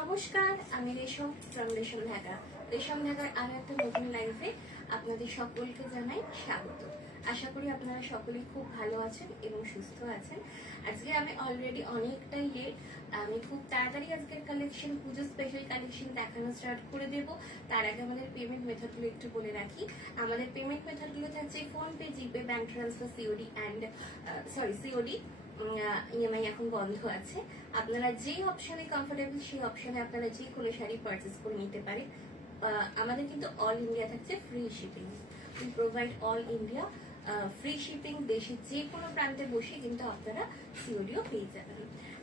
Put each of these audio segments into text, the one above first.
নমস্কার, আমি রেশম ফ্রম রেশম ঢাকা। রেশম ঢাকার আর একটা নতুন লাইভে আপনাদের সকলকে জানাই স্বাগত। আশা করি আপনারা সকলেই খুব ভালো আছেন এবং সুস্থ আছেন। আজকে আমি অলরেডি অনেকটাই লেট, আমি খুব তাড়াতাড়ি আজকের কালেকশন, পুজো স্পেশাল কালেকশন দেখানো স্টার্ট করে দেব। তার আগে আমাদের পেমেন্ট মেথডগুলো একটু বলে রাখি। আমাদের পেমেন্ট মেথডগুলো থাকছে PhonePe, GPay, bank transfer, COD and COD. EMI এখন বন্ধ আছে। আপনারা যে অপশনে কমফোর্টেবল সেই অপশনে আপনারা যে কোনো শাড়ি পারচেস করে নিতে পারেন। আমাদের কিন্তু অল ইন্ডিয়া থাকছে free shipping. We provide all India free shipping. দেশের যে কোনো প্রান্তে বসে কিন্তু আপনারা সিওডিও পেয়ে যাবেন।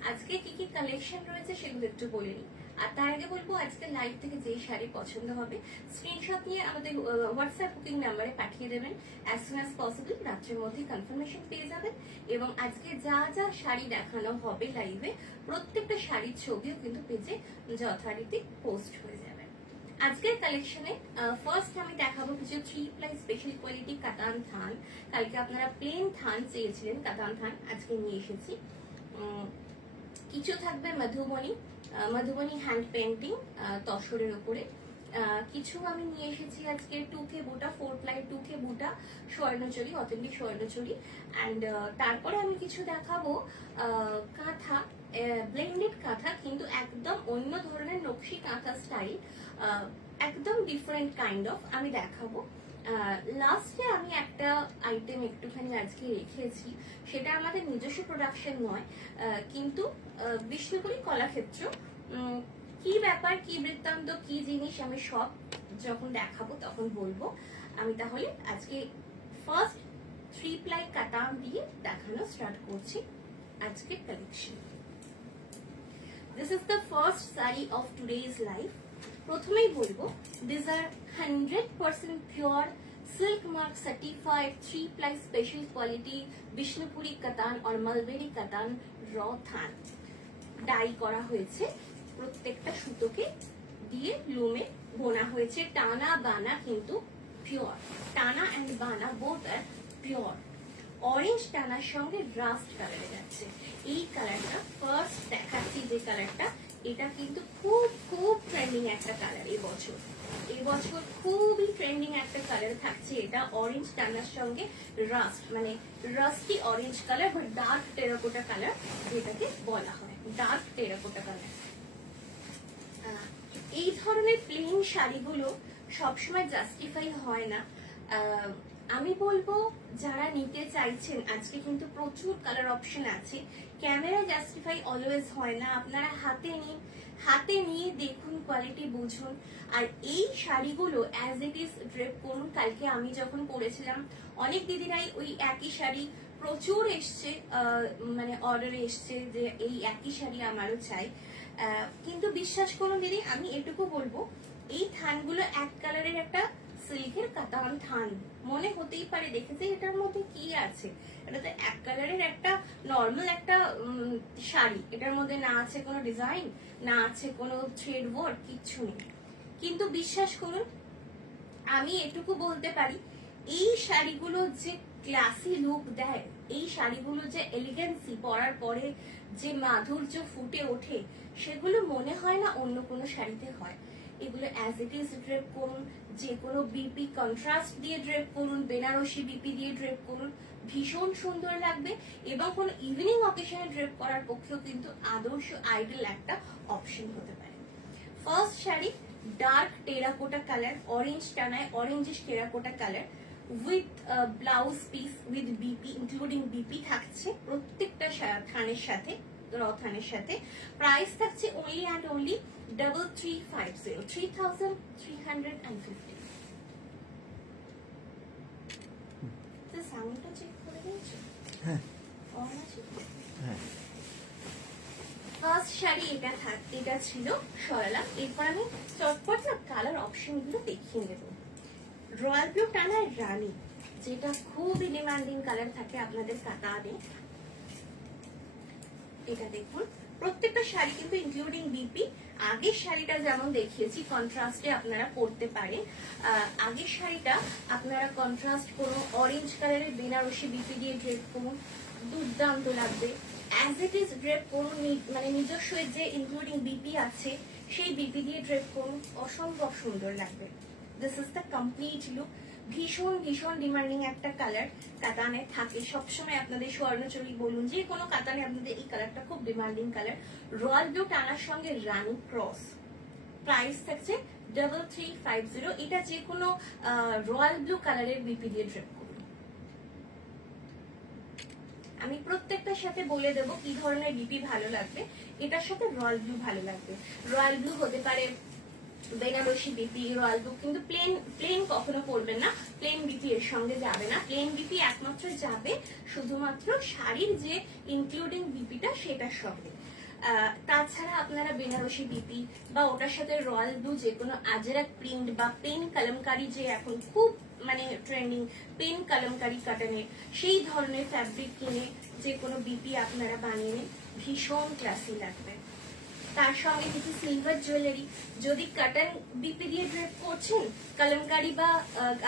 আজকে কি কি কালেকশন রয়েছে সেগুলো একটু বলে নিই। আর তার আগে বলবো, আজকে লাইভ থেকে যেই শাড়ি পছন্দ হবে স্ক্রিনশট নিয়ে আমাদের হোয়াটসঅ্যাপ বুকিং নাম্বারে পাঠিয়ে দেবেন। অ্যাজ সুন অ্যাজ পসিবল রাত্রের মধ্যে কনফার্মেশন পেয়ে যাবেন। এবং আজকে যা যা শাড়ি দেখানো হবে লাইভে, প্রত্যেকটা শাড়ির ছবিও কিন্তু পেজে যথারীতি পোস্ট হয়ে যাবে। আজকের কালেকশনে ফার্স্ট আমি দেখাবো কিছু 3 ply স্পেশাল কোয়ালিটি কাতান থান। কালকে আপনারা প্লেন থান চেয়েছিলেন, কাতান থান আজকে নিয়ে এসেছি। কিছু থাকবে মধুবনী হ্যান্ড পেন্টিং তসরের উপরে। কিছু আমি নিয়ে এসেছি আজকে 2K বুটা, 4 ply 2K বুটা স্বর্ণচুরি, অথেন্টিক স্বর্ণচুরি। অ্যান্ড তারপরে আমি কিছু দেখাবো কাঁথা, ব্লেন্ডেড কাঁথা, কিন্তু একদম অন্য ধরনের নকশি কাঁথা স্টাইল, একদম ডিফারেন্ট কাইন্ড অফ আমি দেখাবো। লাস্টে আমি একটা আইটেম একটুখানি আজকে রেখেছি, সেটা আমাদের নিজস্ব প্রোডাকশন নয়, কিন্তু বিষ্ণুপুরী কলাক্ষেত্র। কি ব্যাপার, কি বৃত্তান্ত, কি জিনিস আমি সব যখন দেখাবো তখন বলবো। আমি তাহলে আজকে ফার্স্ট 3 ply কাতান দিয়ে দেখানো স্টার্ট করছি আজকের collection. This is the first saree of today's life. প্রথমেই বলবো, these are 100% pure silk mark certified 3 ply special quality Bishnupuri katan और মালবেরি কাতান র থান। ডাই করা হয়েছে, প্রত্যেকটা সুতোকে দিয়ে লুমে বোনা হয়েছে। টানা বানা কিন্তু পিওর, টানা অ্যান্ড বানা বোথ আর পিওর। অরেঞ্জ টানার সঙ্গে রাস্ট কালারে যাচ্ছে। এই কালারটা ফার্স্ট দেখাচ্ছি যে কালারটা, এটা কিন্তু খুব খুব ট্রেন্ডিং একটা কালার এবছর খুবই ট্রেন্ডিং একটা কালার থাকছে। এটা অরেঞ্জ টানার সঙ্গে রাস্ট, মানে রাস্টি অরেঞ্জ কালার বা ডার্ক টেরাকোটা কালার যেটাকে বলা হয়, ডার্ক টেরাকোটা কালার। এই ধরনের প্লেন শাড়িগুলো সবসময় জাস্টিফাই হয় না। আমি বলবো যারা নিতে চাইছেন, আজকে কিন্তু প্রচুর কালার অপশন আছে। ক্যামেরা জাস্টিফাই অলওয়েজ হয় না, আপনারা হাতে নিন, হাতে নিয়ে দেখুন, কোয়ালিটি বুঝুন। আর এই শাড়িগুলো অ্যাজ ইট ইজ ড্রেপ করুন। কালকে আমি যখন পরেছিলাম, অনেক দিদিরাই ওই একই শাড়ি প্রচুর এসছে, মানে অর্ডারে এসছে যে এই একই শাড়ি আমারও চাই। কিন্তু বিশ্বাস করুন দিদি, আমি এটুকু বলবো, এই থানগুলো এক কালারের একটা সিল্কের কাতান থান মনে হতেই পারে, দেখেছে এটার মধ্যে কি আছে। এটা তো এক কালারের একটা নর্মাল একটা শাড়ি, এটার মধ্যে না আছে কোনো ডিজাইন, না আছে কোনো থ্রেড ওয়ার্ক, কিচ্ছু নেই। কিন্তু বিশ্বাস করুন, আমি এটুকু বলতে পারি, এই শাড়িগুলো যে ক্লাসি লুক দেয়, এই শাড়িগুলো যে এলিগেন্সি, পরার পরে যে মাধুর্য ফুটে ওঠে, সেগুলো মনে হয় না অন্য কোনো শাড়িতে হয়। এগুলো অ্যাজ ইট ইজ ড্রেপ করুন, যে কোনো বিপি কন্ট্রাস্ট দিয়ে ড্রেপ করুন, বেনারসি বিপি দিয়ে ড্রেপ করুন, ভীষণ সুন্দর লাগবে। এবং কোনো ইভিনিং অকেশনে ড্রেপ করার পক্ষেও কিন্তু আদর্শ আইডল একটা অপশন হতে পারে। First sari dark terracotta colour, orange টানায় orangish terracotta colour with blouse piece with BP, including BP থাকছে প্রত্যেকটা থানের সাথে, থানের সাথে। প্রাইস থাকছে অনলি অ্যান্ড অনলি 3350, 3350। সাউন্ডটা চেক করে দিয়েছো? হ্যাঁ, অন আছে। হ্যাঁ, ফার্স্ট শাড়ি এটা ছিল সরলা। এরপর আমি চটপট না কালার অপশন গুলো দেখিয়ে দেবো। রয়্যাল ব্লু টানার রানী, যেটা খুবই ডিমান্ডিং কালার থাকে আপনাদের কাতানে। এটা দেখুন, প্রত্যেকটা শাড়ি কিন্তু ইনক্লুডিং বিপি। আগের শাড়িটা যেমন দেখিয়েছি কন্ট্রাস্টে আপনারা পরতে পারেন। আগের শাড়িটা আপনারা কন্ট্রাস্ট করুন, অরেঞ্জ কালারের বেনারসি বিপি দিয়ে ড্রেপ করুন, দুর্দান্ত লাগবে। অ্যাজ ইট ইজ ড্রেপ করুন, মানে নিজস্ব যে ইনক্লুডিং বিপি আছে সেই বিপি দিয়ে ড্রেপ করুন, অসম্ভব সুন্দর লাগবে। This is the complete look. ভীষণ ভীষণ ডিমান্ডিং একটা কালার কাতানে থাকে সবসময়। আপনাদের স্বর্ণচুরি বলুন, যে কোনো কাতানে আপনাদের এই কালারটা খুব ডিমান্ডিং কালার। রয়্যাল ব্লু টানার সঙ্গে রানি ক্রস। প্রাইস থাকছে 3350। এটা যে কোনো রয়্যাল ব্লু কালারের বিপি দিয়ে ড্রেপ করুন। আমি প্রত্যেকটার সাথে বলে দেবো কি ধরনের বিপি ভালো লাগবে। এটার সাথে রয়্যাল ব্লু ভালো লাগবে। রয়্যাল ব্লু হতে পারে বেনারসি বিপি, রয়্যাল ব্লু, কিন্তু প্লেন কখনো পরবেন না। প্লেন বিপি এর সঙ্গে যাবে না। প্লেন বিপি একমাত্র যাবে শুধুমাত্র শাড়ির যে ইনক্লুডিং বিপিটা সেটার সঙ্গে। তাছাড়া আপনারা বেনারসি বিপি বা ওটার সাথে রয়্যাল ব্লু যে কোনো আজরাক প্রিন্ট বা পেন কলমকারি, যে এখন খুব মানে ট্রেন্ডিং পেন কলমকারি কাটানের, সেই ধরনের ফ্যাব্রিক কিনে যে কোনো বিপি আপনারা বানিয়ে নিন, ভীষণ ক্লাসি লাগবে। তার সঙ্গে কিছু সিলভার জুয়েলারি, যদি কাটান বিপি দিয়ে ড্রেপ করছেন কলমকারি বা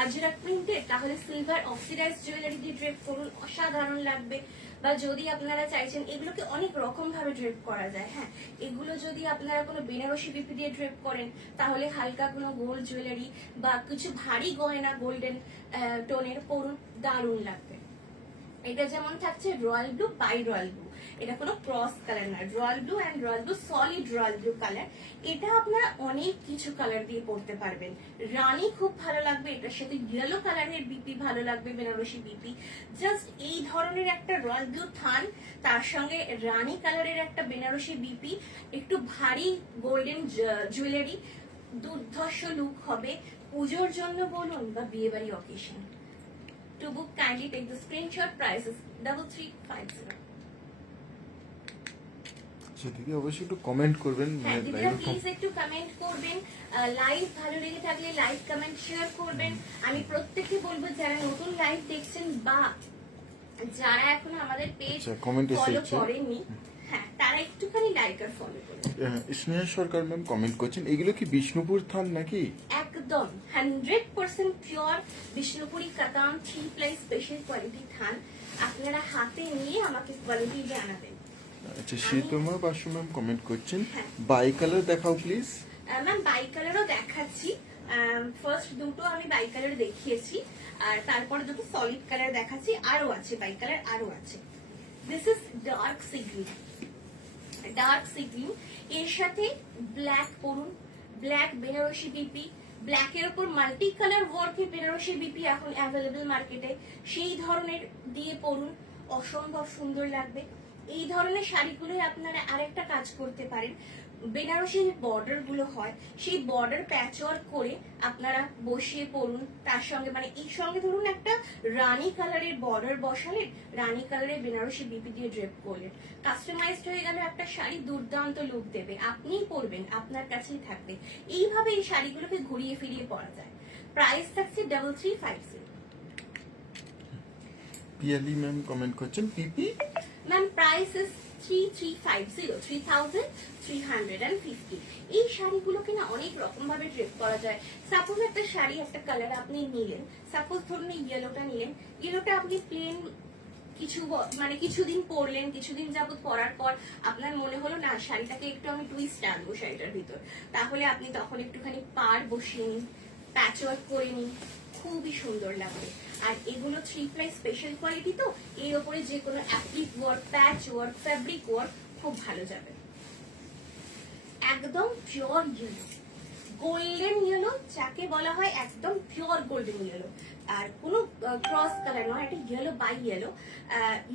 আজরাক প্রিন্টের, তাহলে সিলভার অক্সিডাইজ জুয়েলারি দিয়ে ড্রেপ করুন, অসাধারণ লাগবে। বা যদি আপনারা চাইছেন, এগুলোকে অনেক রকম ভাবে ড্রেপ করা যায়। হ্যাঁ, এগুলো যদি আপনারা কোনো বেনারসি বিপি দিয়ে ড্রেপ করেন, তাহলে হালকা কোনো গোল্ড জুয়েলারি বা কিছু ভারী গয়না গোল্ডেন টোনের পরুন, দারুণ লাগবে। এটা যেমন থাকছে royal blue by royal blue, এটা কোনো ক্রস কালার না, royal blue and royal blue, solid royal blue colour. এটা আপনারা অনেক কিছু কালার দিয়ে পরতে পারবেন। রানী খুব ভালো লাগবে, এটার সাথে ইয়েলো কালারের বিপি ভালো লাগবে, বেনারসি বিপি। জাস্ট এই ধরনের একটা রয়্যাল ব্লু থান, তার সঙ্গে রানী কালারের একটা বেনারসি বিপি, একটু ভারী গোল্ডেন জুয়েলারি, দুর্ধর্ষ লুক হবে পুজোর জন্য বলুন বা বিয়ে বাড়ি occasion. To book, kindly take the screenshot. Price is 3350. দিদি অবশ্যই একটু কমেন্ট করবেন। হ্যাঁ দিদিরা প্লিজ একটু কমেন্ট করবেন। লাইভ ভালো লেগে থাকলে লাইক কমেন্ট শেয়ার করবেন। আমি প্রত্যেককে বলবো যারা নতুন লাইভ দেখছেন বা যারা এখন আমাদের পেজ ফলো করেননি, হ্যাঁ তারা একটুখানি লাইক আর ফলো করুন। স্নেহা সরকার ম্যাম কমেন্ট করছেন, এগুলো কি বিষ্ণুপুর থান নাকি? একদম 100% পিওর বিষ্ণুপুরি কাতান 3 প্লাই স্পেশাল কোয়ালিটি থান। আপনারা হাতে নিয়ে আমাকে কোয়ালিটি জানাবেন। আচ্ছা, শীতমা বাসু ম্যাম কমেন্ট করছেন, বাই কালার দেখাও প্লিজ। ম্যাম বাই কালারও দেখাচ্ছি। ফার্স্ট দুটো আমি বাই কালার দেখিয়েছি, আর তারপরে দুটো সলিড কালার দেখাচ্ছি। আরো আছে বাই কালার, আরো আছে। This is dark sea green. Dark sea green এর সাথে ব্ল্যাক পরুন, ব্ল্যাক বেনারসি বিপি, ব্ল্যাকের উপর মাল্টি কালার ওয়ার্কের বেনারসি বিপি এখন অ্যাভেলেবল মার্কেটে, সেই ধরনের দিয়ে পরুন, অসম্ভব সুন্দর লাগবে। এই ধরনের শাড়িগুলোই আপনারা আরেকটা কাজ করতে পারেন, বেনারসি যে বর্ডার গুলো হয় সেই বর্ডার প্যাচওয়ার্ক করে আপনারা বসিয়ে পরুন। তার সঙ্গে মানে এই সঙ্গে ধরুন একটা রানী কালারের বর্ডার বসালেন, রানী কালারের বেনারসি বিপি দিয়ে ড্রেপ করলেন, কাস্টমাইজড হয়ে গেল একটা শাড়ি, দুর্দান্ত লুক দেবে। আপনিই পরবেন, আপনার কাছেই থাকবে। এইভাবে এই শাড়িগুলোকে ঘুরিয়ে ফিরিয়ে পরা যায়। প্রাইস থাকছে 3350। পিয়ালি ম্যাম কমেন্ট করছেন, পিপি ম্যাম প্রাইস ইজ 3350, 3350। এই শাড়িগুলোকে না অনেক রকম ভাবে ড্রেপ করা যায়। সাপোজ একটা শাড়ি একটা কালার আপনি নিলেন, সাপোজ ধরুন ইয়েলোটা নিলেন, ইয়েলোটা আপনি প্লেন কিছু মানে কিছুদিন পরলেন, কিছুদিন যাবত পরার পর আপনার মনে হলো না শাড়িটাকে একটু আমি টুইস্ট আনবো শাড়িটার ভিতর, তাহলে আপনি তখন একটুখানি পাড় বসিয়ে নিন, প্যাচওয়ার্ক করে নিন, খুবই সুন্দর লাগবে। আর এগুলো 3 প্লাই স্পেশাল কোয়ালিটি, তো এর উপরে যে কোনো অ্যাপ্লিক ওয়ার্ক, প্যাচ ওয়ার্ক, ফ্যাব্রিক ওয়ার্ক খুব ভালো যাবে। একদম পিওর ইয়েলো, গোল্ডেন ইয়েলো যাকে বলা হয়, একদম পিওর গোল্ডেন ইয়েলো, আর কোনো ক্রস কালার নয়, এটা ইয়েলো বাই ইয়েলো।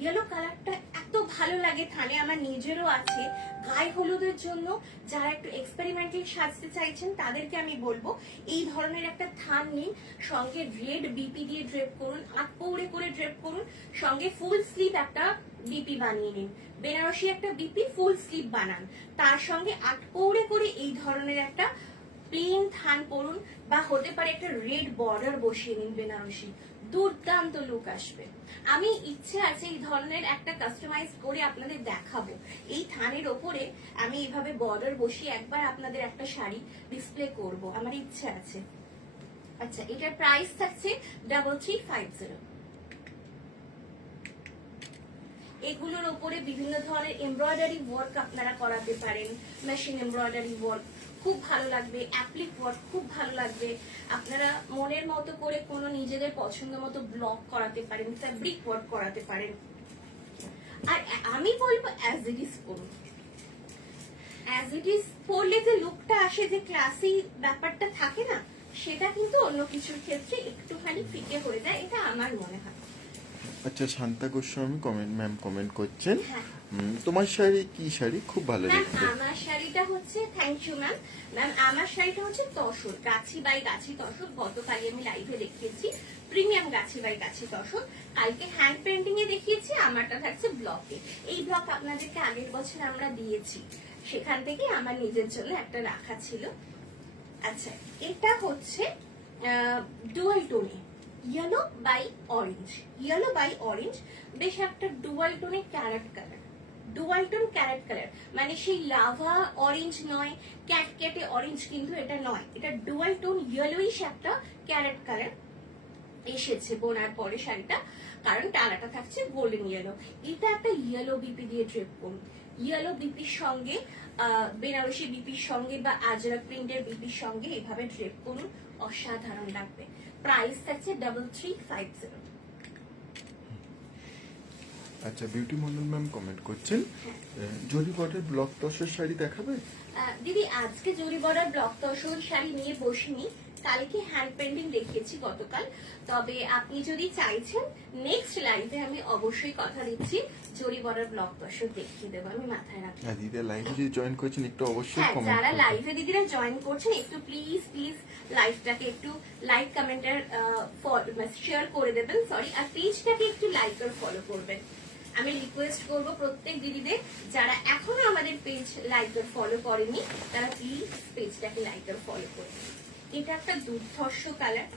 ইয়েলো কালারটা এত ভালো লাগে থানে, আমার নিজেরও আছে। গায়ে হলুদের জন্য যারা একটু এক্সপেরিমেন্টাল সাজতে চাইছেন তাদেরকে আমি বলবো এই ধরনের একটা থান নিন, সঙ্গে রেড বিপি দিয়ে ড্রেপ করুন, আটপৌড়ে করে ড্রেপ করুন, সঙ্গে ফুল স্লিভ একটা বিপি বানিয়ে নিন, বেনারসি একটা বিপি ফুল স্লিভ বানান, তার সঙ্গে আটপৌড়ে করে এই ধরনের একটা প্লেন থান পরুন, বা হতে পারে একটা রেড বর্ডার বসিয়ে নিন বেনারসি, দুর্দান্ত লুক আসবে। আমি ইচ্ছে আছে এই ধরনের একটা কাস্টমাইজ করে আপনাদের দেখাবো। এই থানের ওপরে আমি এইভাবে বর্ডার বসিয়ে একবার আপনাদের একটা শাড়ি ডিসপ্লে করব, আমার ইচ্ছে আছে। আচ্ছা, এটার প্রাইস থাকছে 3350। এগুলোর উপরে বিভিন্ন ধরনের এমব্রয়ডারি ওয়ার্ক আপনারা করাতে পারেন, মেশিন এমব্রয়ডারি ওয়ার্ক খুব ভালো লাগবে, অ্যাপ্লিক ওয়ার্ক খুব ভালো লাগবে। আপনারা মনের মতো করে কোনো নিজেদের পছন্দ মতো ব্লক করাতে পারেন, ফ্যাব্রিক ওয়ার্ক করাতে পারেন। আর আমি বলবো অ্যাজ ইট ইজ করুন। অ্যাজ ইট ইজ পরলে যে লুকটা আসে, যে ক্লাসি ব্যাপারটা থাকে না, সেটা কিন্তু অন্য কিছুর ক্ষেত্রে একটুখানি ফিকে হয়ে যায়, এটা আমার মনে হয়। আচ্ছা, শান্তা গোস্বামী কমেন্ট করছেন, হ্যাঁ তোমার শাড়ি কি শাড়ি খুব ভালো ম্যাম, দেখতে। আমার শাড়িটা হচ্ছে, থ্যাংক ইউ ম্যাম। ম্যাম আমার শাড়িটা হচ্ছে তসর, গাছি বাই গাছি তসর। গতকালই আমি লাইভে দেখিয়েছি প্রিমিয়াম গাছি বাই গাছি তসর। কালকে হ্যান্ড পেন্টিং এ দেখিয়েছি, আমারটা থাকছে ব্লকে। এই ব্লক আপনাদেরকে আগের বছর আমরা দিয়েছি, সেখান থেকে আমার নিজের জন্য একটা রাখা ছিল। আচ্ছা, এটা হচ্ছে ডুয়াল টোনে, yellow by orange, yellow by orange, বেশ একটা ডুয়াল টোনে carrot colour. Dual tone carrot colour মানে সেই লাভা অরেঞ্জ নয়, ক্যাটকেটে অরেঞ্জ কিন্তু এটা নয়, এটা ডুয়াল টোন ইয়েলোইশ একটা ক্যারেট কালার এসেছে বোনার পরে শাড়িটা, কারণ টালাটা থাকছে গোল্ডেন ইয়েলো। এটা একটা ইয়েলো বিপি দিয়ে ড্রেপ করুন, ইয়েলো বিপির সঙ্গে বেনারসি বিপির সঙ্গে বা আজরাক প্রিন্টের বিপির সঙ্গে এভাবে ড্রেপ করুন, অসাধারণ লাগবে। প্রাইস থাকছে 3350। আচ্ছা, বিউটি মন্ডল ম্যাম কমেন্ট করছেন, জরি বর্ডার ব্লক তসর শাড়ি দেখাবে। দিদি আজকে জরি বর্ডার ব্লক তসর শাড়ি নিয়ে বসিনি, কালকে হ্যান্ড পেন্টিং দেখিয়েছি গতকাল। তবে আপনি যদি চাইছেন নেক্সট লাইভে আমি অবশ্যই কথা দিচ্ছি জরি বর্ডার ব্লক তসর দেখিয়ে দেবো, আমি মাথায় রাখি। হ্যাঁ, দিদি লাইভে যদি জয়েন করেছেন একটু অবশ্যই হ্যাঁ, কমেন্ট যারা করবেন। লাইভে দিদিরা জয়েন করছেন একটু প্লিজ লাইভটাকে একটু লাইক কমেন্টার শেয়ার করে দেবেন, সরি, আর পেজটাকে একটু লাইক আর ফলো করবেন। আমি রিকোয়েস্ট করব প্রত্যেক দিদিদের, যারা এখনো আমাদের পেজ লাইক আর ফলো করেনি তারা প্লিজ পেজটাকে লাইক আর ফলো করবেন। এটা একটা দুর্ধর্ষ কালার,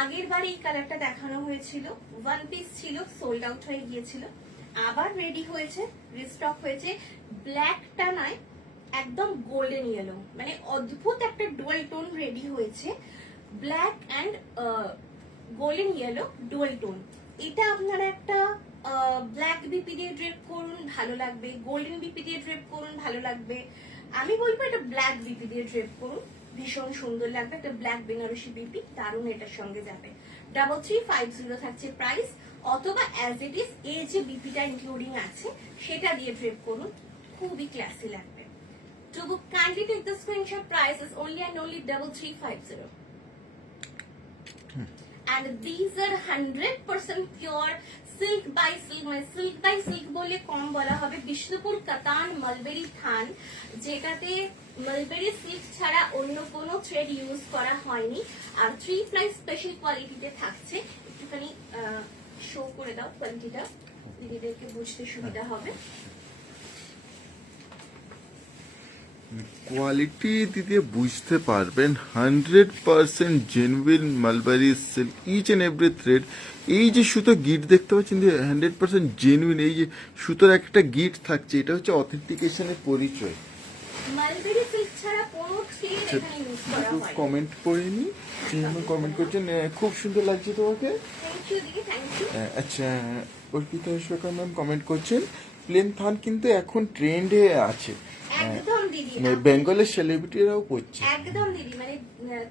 আগের বার এই কালারটা দেখানো হয়েছিল, ওয়ান পিস ছিল, সোল্ড আউট হয়ে গিয়েছিল, আবার রেডি হয়েছে, রিস্টক হয়েছে। ব্ল্যাকটা নয়, একদম গোল্ডেন ইয়েলো, মানে অদ্ভুত একটা ডুয়াল টোন রেডি হয়েছে, black and golden yellow dual tone. এটা আপনারা একটা ব্ল্যাক বিপি দিয়ে ড্রেপ করুন, ভালো লাগবে, গোল্ডেন বিপি দিয়ে ড্রেপ করুন, ভালো লাগবে। আমি বলবো এটা ব্ল্যাক বিপি দিয়ে ড্রেপ করুন, ভীষণ সুন্দর লাগবে, একটা ব্ল্যাক বেনারসি বিপি দারুণ এটার সঙ্গে যাবে। 3350 থাকছে প্রাইস, অথবা অ্যাজ ইট ইজ এই যে বিপিটা ইনক্লুডিং আছে সেটা দিয়ে ড্রেপ করুন, খুবই ক্লাসি লাগবে। To book, kindly take the screenshot. Price is only and only 3350. And these are 100% pure silk by silk, মানে silk by silk বলে কম বলা হবে, বিষ্ণুপুর কাতান মালবেরি থান, যেটাতে মালবেরি সিল্ক ছাড়া অন্য কোনো থ্রেড ইউজ করা হয়নি, আর 3 প্লাই স্পেশাল কোয়ালিটিতে থাকছে। একটুখানি শো করে দাও কোয়ালিটিটা, দিদিদেরকে বুঝতে সুবিধা হবে। কোয়ালিটি দিদি বুঝতে পারবেন, 100% genuine mulberry silk, each and every thread. এই যে সুতো গিট দেখতে পাচ্ছেন, 100% জেনুইন, এই যে সুতোর একটা গিট থাকছে, এটা হচ্ছে অথেন্টিকেশনের পরিচয়। মালবেরি সিল্ক ছাড়া কোনো থ্রেড এখানে ইউজ করা হয়। কমেন্ট করে নি, কমেন্ট করছেন, খুব সুন্দর লাগছে তোমাকে। থ্যাংক ইউ দিদি, থ্যাংক ইউ। আচ্ছা, অর্পিতা সরকার ম্যাম কমেন্ট করছেন, প্লেন থান কিন্তু এখন ট্রেন্ডে আছে, একদম দিদি, বেঙ্গলের সেলিব্রিটিরাও পড়ছে। একদম দিদি, মানে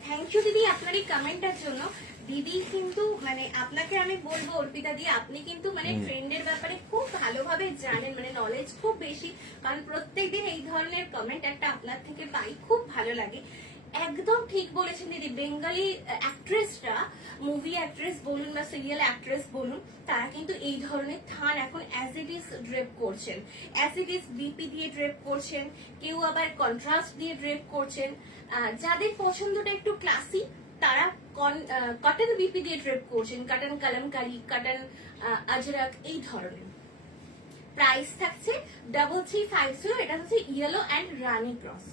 থ্যাংক ইউ দিদি আপনার এই কমেন্টের জন্য। দিদি কিন্তু মানে আপনাকে আমি বলবো অর্পিতা দি, আপনি কিন্তু মানে ট্রেন্ডের ব্যাপারে খুব ভালোভাবে জানেন, মানে নলেজ খুব বেশি, কারণ প্রত্যেকদিন এই ধরনের কমেন্ট একটা আপনার থেকে পাই, খুব ভালো লাগে। একদম ঠিক বলেছেন দিদি, বেঙ্গলি অ্যাক্ট্রেসরা, মুভি অ্যাক্ট্রেস বলুন বা সিরিয়াল অ্যাক্ট্রেস বলুন, তারা কিন্তু এই ধরনের থান এখন অ্যাজ ইট ইজ ড্রেপ করছেন, অ্যাজ ইট ইজ বিপি দিয়ে ড্রেপ করছেন, কেউ আবার কন্ট্রাস্ট দিয়ে ড্রেপ করছেন। যাদের পছন্দটা একটু ক্লাসি তারা কটন বিপি দিয়ে ড্রেপ করছেন, কটন কলমকারি, কটন আজরাক, এই ধরনের। প্রাইস থাকছে 3350। এটা হচ্ছে ইয়েলো অ্যান্ড রানী ক্রস,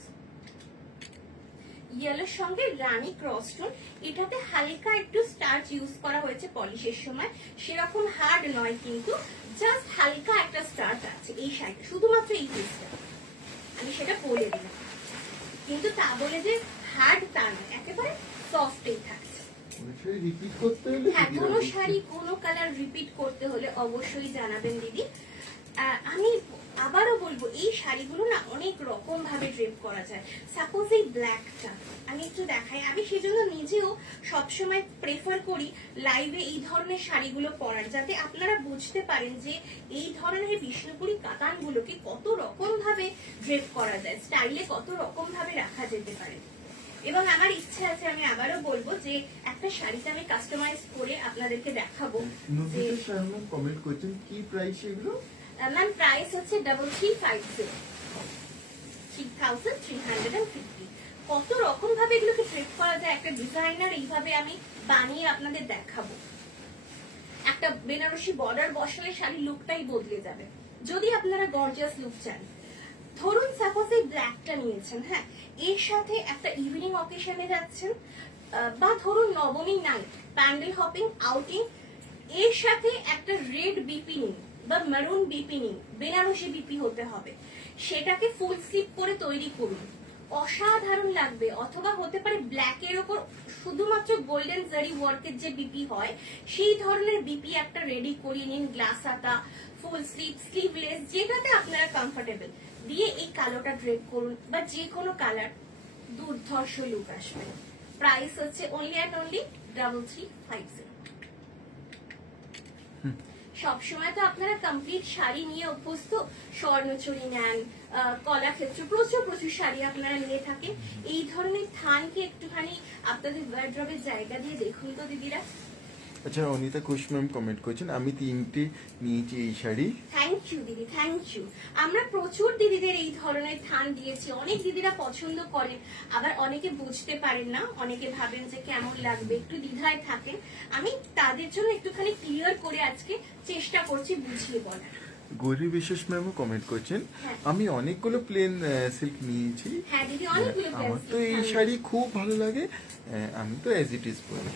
ইয়েলোর সঙ্গে রানী ক্রস টোন। এটাতে হালকা একটু স্টার্চ ইউজ করা হয়েছে পলিশের সময়, সেরকম হার্ড নয় কিন্তু, জাস্ট হালকা একটা স্টার্চ আছে এই শাড়িটা, শুধুমাত্র এই পিসটা আমি সেটা বলে দিলাম, কিন্তু তা বলে যে হার্ড তা নয়, একেবারে সফটই থাকছে। রিপিট করতে হলে হ্যাঁ, কোনো শাড়ি কোনো কালার রিপিট করতে হলে অবশ্যই জানাবেন দিদি। আমি আবারও বলবো এই শাড়িগুলো না অনেক রকম ভাবে ড্রেপ করা যায়। সাপোজ এই ব্ল্যাকটা আমি একটু দেখাই, আমি সেজন্য নিজেও সবসময় প্রেফার করি লাইভে এই ধরনের শাড়িগুলো পরার, যাতে আপনারা বুঝতে পারেন যে এই ধরনের বিষ্ণুপুরি কাতানগুলোকে কত রকম ভাবে ড্রেপ করা যায়, স্টাইলে কত রকম ভাবে রাখা যেতে পারে। এবং আমার ইচ্ছা আছে, আমি আবারও বলবো যে একটা শাড়িতে আমি কাস্টমাইজ করে আপনাদেরকে দেখাবো যে কমেন্ট করছেন কি প্রাইস এগুলো? ম্যাম প্রাইস হচ্ছে 3350, 3350। কত রকম ভাবে এগুলোকে ট্রেড করা যায়, একটা ডিজাইনার এইভাবে আমি বানিয়ে আপনাদের দেখাবো। একটা বেনারসি বর্ডার বসালে শাড়ির লুকটাই বদলে যাবে যদি আপনারা গর্জিয়াস লুক চান। ধরুন সাপোজ এই ব্ল্যাকটা নিয়েছেন, হ্যাঁ, এর সাথে একটা ইভিনিং অকেশনে যাচ্ছেন, বা ধরুন নবমী নাইট প্যান্ডেল হপিং আউটিং, এর সাথে একটা রেড বিপি নিন বা মেরুন বিপি নিন, বেনারসি বিপি হতে হবে, সেটাকে ফুল স্লিপ করে তৈরি করুন, অসাধারণ লাগবে। অথবা হতে পারে ব্ল্যাকের ওপর শুধুমাত্র গোল্ডেন জারি ওয়ার্কের যে বিপি হয় সেই ধরনের বিপি একটা রেডি করিয়ে নিন, গ্লাস হাতা, ফুল স্লিভ, স্লিভলেস, যেটাতে আপনারা কমফোর্টেবল, দিয়ে এই কালোটা ড্রেপ করুন বা যে কোনো কালার, দুর্ধর্ষ লুক আসবে। প্রাইস হচ্ছে অনলি অ্যান্ড অনলি 3350। সবসময় তো আপনারা কমপ্লিট শাড়ি নিয়ে অভ্যস্ত, স্বর্ণচুরি নেন, কলাক্ষেত্র, প্রচুর প্রচুর শাড়ি আপনারা নিয়ে থাকেন। এই ধরনের থানকে একটুখানি আপনাদের ওয়ার্ড্রবের জায়গা দিয়ে দেখুন তো দিদিরা। আচ্ছা, অনিতা ঘোষ ম্যাম কমেন্ট করছেন আমি 3টে নিয়েছি এই শাড়ি। থ্যাংক ইউ দিদি, থ্যাংক ইউ। আমরা প্রচুর দিদিদের এই ধরনের থান দিয়েছি, অনেক দিদিরা পছন্দ করেন, আবার অনেকে বুঝতে পারেন না, অনেকে ভাবেন যে কেমন লাগবে, একটু দ্বিধায় থাকেন। আমি তাদের জন্য একটুখানি ক্লিয়ার করে আজকে চেষ্টা করছি বুঝিয়ে বলার। গৌরী বিশ্বাস ম্যামও কমেন্ট করছেন হ্যাঁ। আমি অনেকগুলো প্লেন সিল্ক নিয়েছি। হ্যাঁ দিদি, অনেকগুলো আমার তো এই ভালো। শাড়ি খুব ভালো লাগে, আমি তো অ্যাজ ইট ইজ পরি।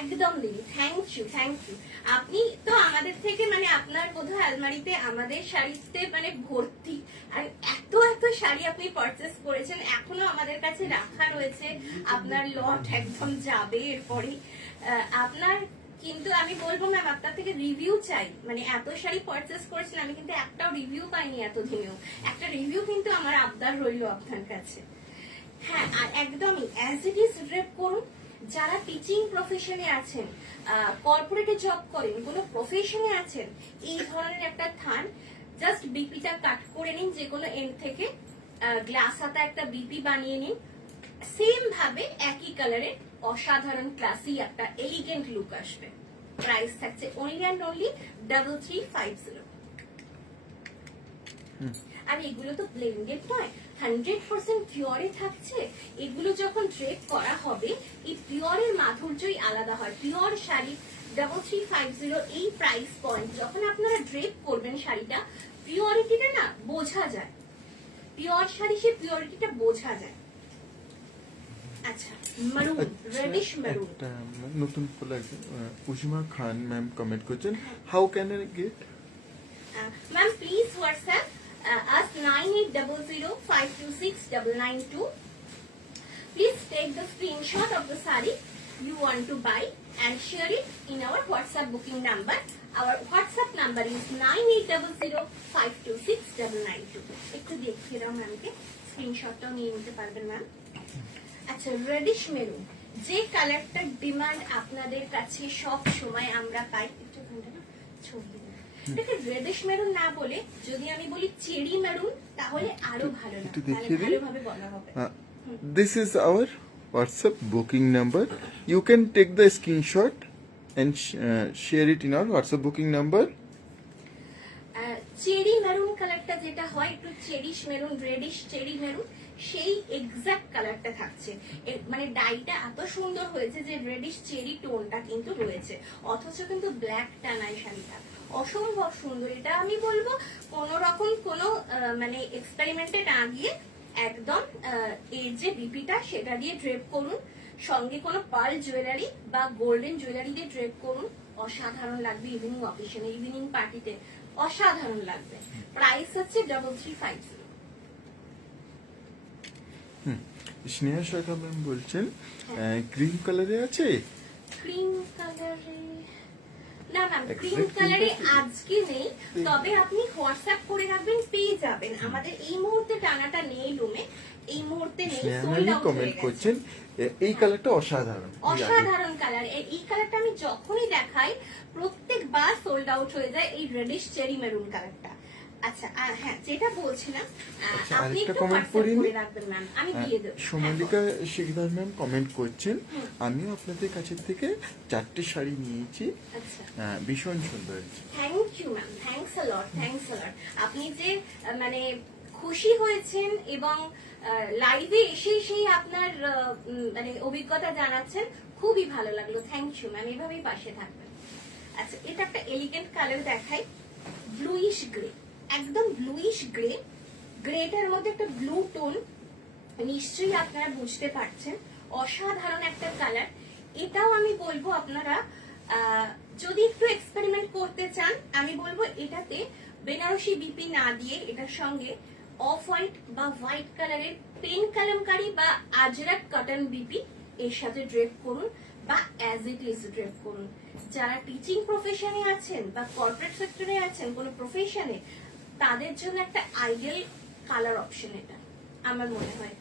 একদম দিদি, থ্যাংক ইউ, থ্যাংক ইউ। আপনি তো আমাদের থেকে মানে আপনার বোধহয় আলমারিতে আমাদের শাড়িতে মানে ভর্তি, আর এত এত শাড়ি আপনি পারচেস করেছেন, এখনো আমাদের কাছে রাখা রয়েছে। আপনার লট একদম যাবে এরপরে। আপনার কিন্তু আমি বলবো ম্যাম আপনার থেকে রিভিউ চাই, মানে এত শাড়ি পারচেস করেছেন, আমি কিন্তু একটাও রিভিউ পাইনি এতদিনেও। একটা রিভিউ কিন্তু আমার আবদার রইলো আপনার কাছে। হ্যাঁ, আর একদমই অ্যাজ ইট ইজ ড্রেপ করুন। যারা টিচিং প্রফেশনে আছেন, কর্পোরেটে জব করেন, কোনো প্রফেশনে আছেন, এই ধরনের একটা থান জাস্ট বিপিটা কাট করে নিন যে কোনো এন্ড থেকে, গ্লাস হাতা একটা বিপি বানিয়ে নিন, সেম ভাবে একই কালারের অসাধারণ ক্লাসি একটা এলিগেন্ট লুক আসবে। প্রাইস থাকছে অনলি অ্যান্ড অনলি 3350। আর এগুলো তো ব্লেন্ডেড নয়, 100% পিওরে থাকছে। এগুলো যখন ড্রেপ করা হবে, এই পিওরের মাধুর্যই আলাদা হয়। পিওর শাড়ি 3350 এই প্রাইস পয়েন্ট, যখন আপনারা ড্রেপ করবেন শাড়িটা, পিওরিটিটা না বোঝা যায়, পিওর শাড়ি সে পিওরিটিটা বোঝা যায়। আচ্ছা, মারুন, রেডিশ মারুন। একটা নতুন লাগছে, উষিমা খান ম্যাম কমেন্ট করছেন how can I get? Ma'am, please WhatsApp us 9800526992. Please take the screenshot of the saree you want to buy and share it in our WhatsApp booking number. Our WhatsApp number is 9800526992. একটু দেখিয়ে দাও ম্যামকে, স্ক্রিনশটটাও নিয়ে নিতে পারবেন ma'am. আচ্ছা, radish maroon, যে কালারটার demand আপনাদের কাছে সব সময় আমরা পাই, একটু ছবি এটাকে রেডিশ মেরুন না বলে যদি আমি বলি চেরি মেরুন, তাহলে আরো ভালো একটু লাগে, দেখিয়ে দিই। ভালোভাবে বলা হবে। This is our WhatsApp booking number. You can take the screenshot and share it in our WhatsApp booking number. Cherry maroon কালারটা যেটা হয়, একটু cherish maroon, reddish cherry maroon, সেই এক্সাক্ট কালারটা থাকছে। মানে ডাইটা এত সুন্দর হয়েছে যে রেডিশ চেরি টোনটা কিন্তু রয়েছে, অথচ কিন্তু ব্ল্যাকটা নাই শাড়িটা। অসম্ভব সুন্দর। এটা আমি বলবো কোন রকম কোনো মানে এক্সপেরিমেন্টে না গিয়ে একদম এর যে বিপিটা সেটা দিয়ে ড্রেপ করুন, সঙ্গে কোনো পার্ল জুয়েলারি বা গোল্ডেন জুয়েলারি দিয়ে ড্রেপ করুন, অসাধারণ লাগবে। ইভিনিং অকেশনে, ইভিনিং পার্টিতে অসাধারণ লাগবে। প্রাইস হচ্ছে 3350। স্নেহা শাখা ম্যাম বলছেন ক্রিম কালারে আছে? ক্রিম কালারে না ম্যাম ক্রিম Exact কালারে তিনটা আজকে নেই, তবে আপনি হোয়াটসঅ্যাপ করে রাখবেন, পেয়ে যাবেন। আমাদের এই মুহূর্তে টানাটা নেই লুমে, এই মুহূর্তে নেই, সোল্ড আউট হয়ে কমেন্ট গেছে। করছেন এই কালারটা অসাধারণ। অসাধারণ কালার, এই কালারটা আমি যখনই দেখাই প্রত্যেকবার সোল্ড আউট হয়ে যায়, এই রেডিশ চেরি মেরুন কালারটা। আচ্ছা হ্যাঁ, যেটা বলছিলাম আচ্ছা, আপনি আরেকটা একটু comment হোয়াটসঅ্যাপ পড়িনি? করে রাখবেন ম্যাম, আমি দিয়ে দেবো। সোমালিকা শিকদার ম্যাম কমেন্ট করছেন, আমিও আপনাদের কাছে থেকে 4টে শাড়ি নিয়েছি, আচ্ছা ভীষণ সুন্দর হয়েছে। Thank you ma'am, thanks a lot, thanks a lot. আপনি যে মানে খুশি হয়েছেন এবং লাইভে এসে সেই আপনার মানে অভিজ্ঞতা জানাচ্ছেন, খুবই ভালো লাগলো। থ্যাংক ইউ ম্যাম, এভাবেই পাশে থাকবেন। আচ্ছা, এটা একটা এলিগেন্ট কালার দেখাই, ব্লুইশ গ্রে, একদম ব্লুইশ গ্রে, গ্রেটার মধ্যে একটা ব্লু টোন, নিশ্চয়ই আপনারা বুঝতে পারছেন, অসাধারণ একটা কালার। এটাও আমি বলবো আপনারা যদি একটু এক্সপেরিমেন্ট করতে চান, আমি বলবো এটাতে বেনারসি বিপি না দিয়ে এটার সঙ্গে অফ হোয়াইট বা হোয়াইট কালারের পেন কালামকারি বা আজরাক কটন বিপি এর সাথে ড্রেপ করুন, বা অ্যাজ ইট ইজ ড্রেপ করুন। যারা টিচিং প্রফেশনে আছেন বা কর্পোরেট সেক্টরে আছেন কোনো প্রফেশনে, তাদের জন্য একটা আইডিয়াল কালার অপশন এটা আমার মনে হয়।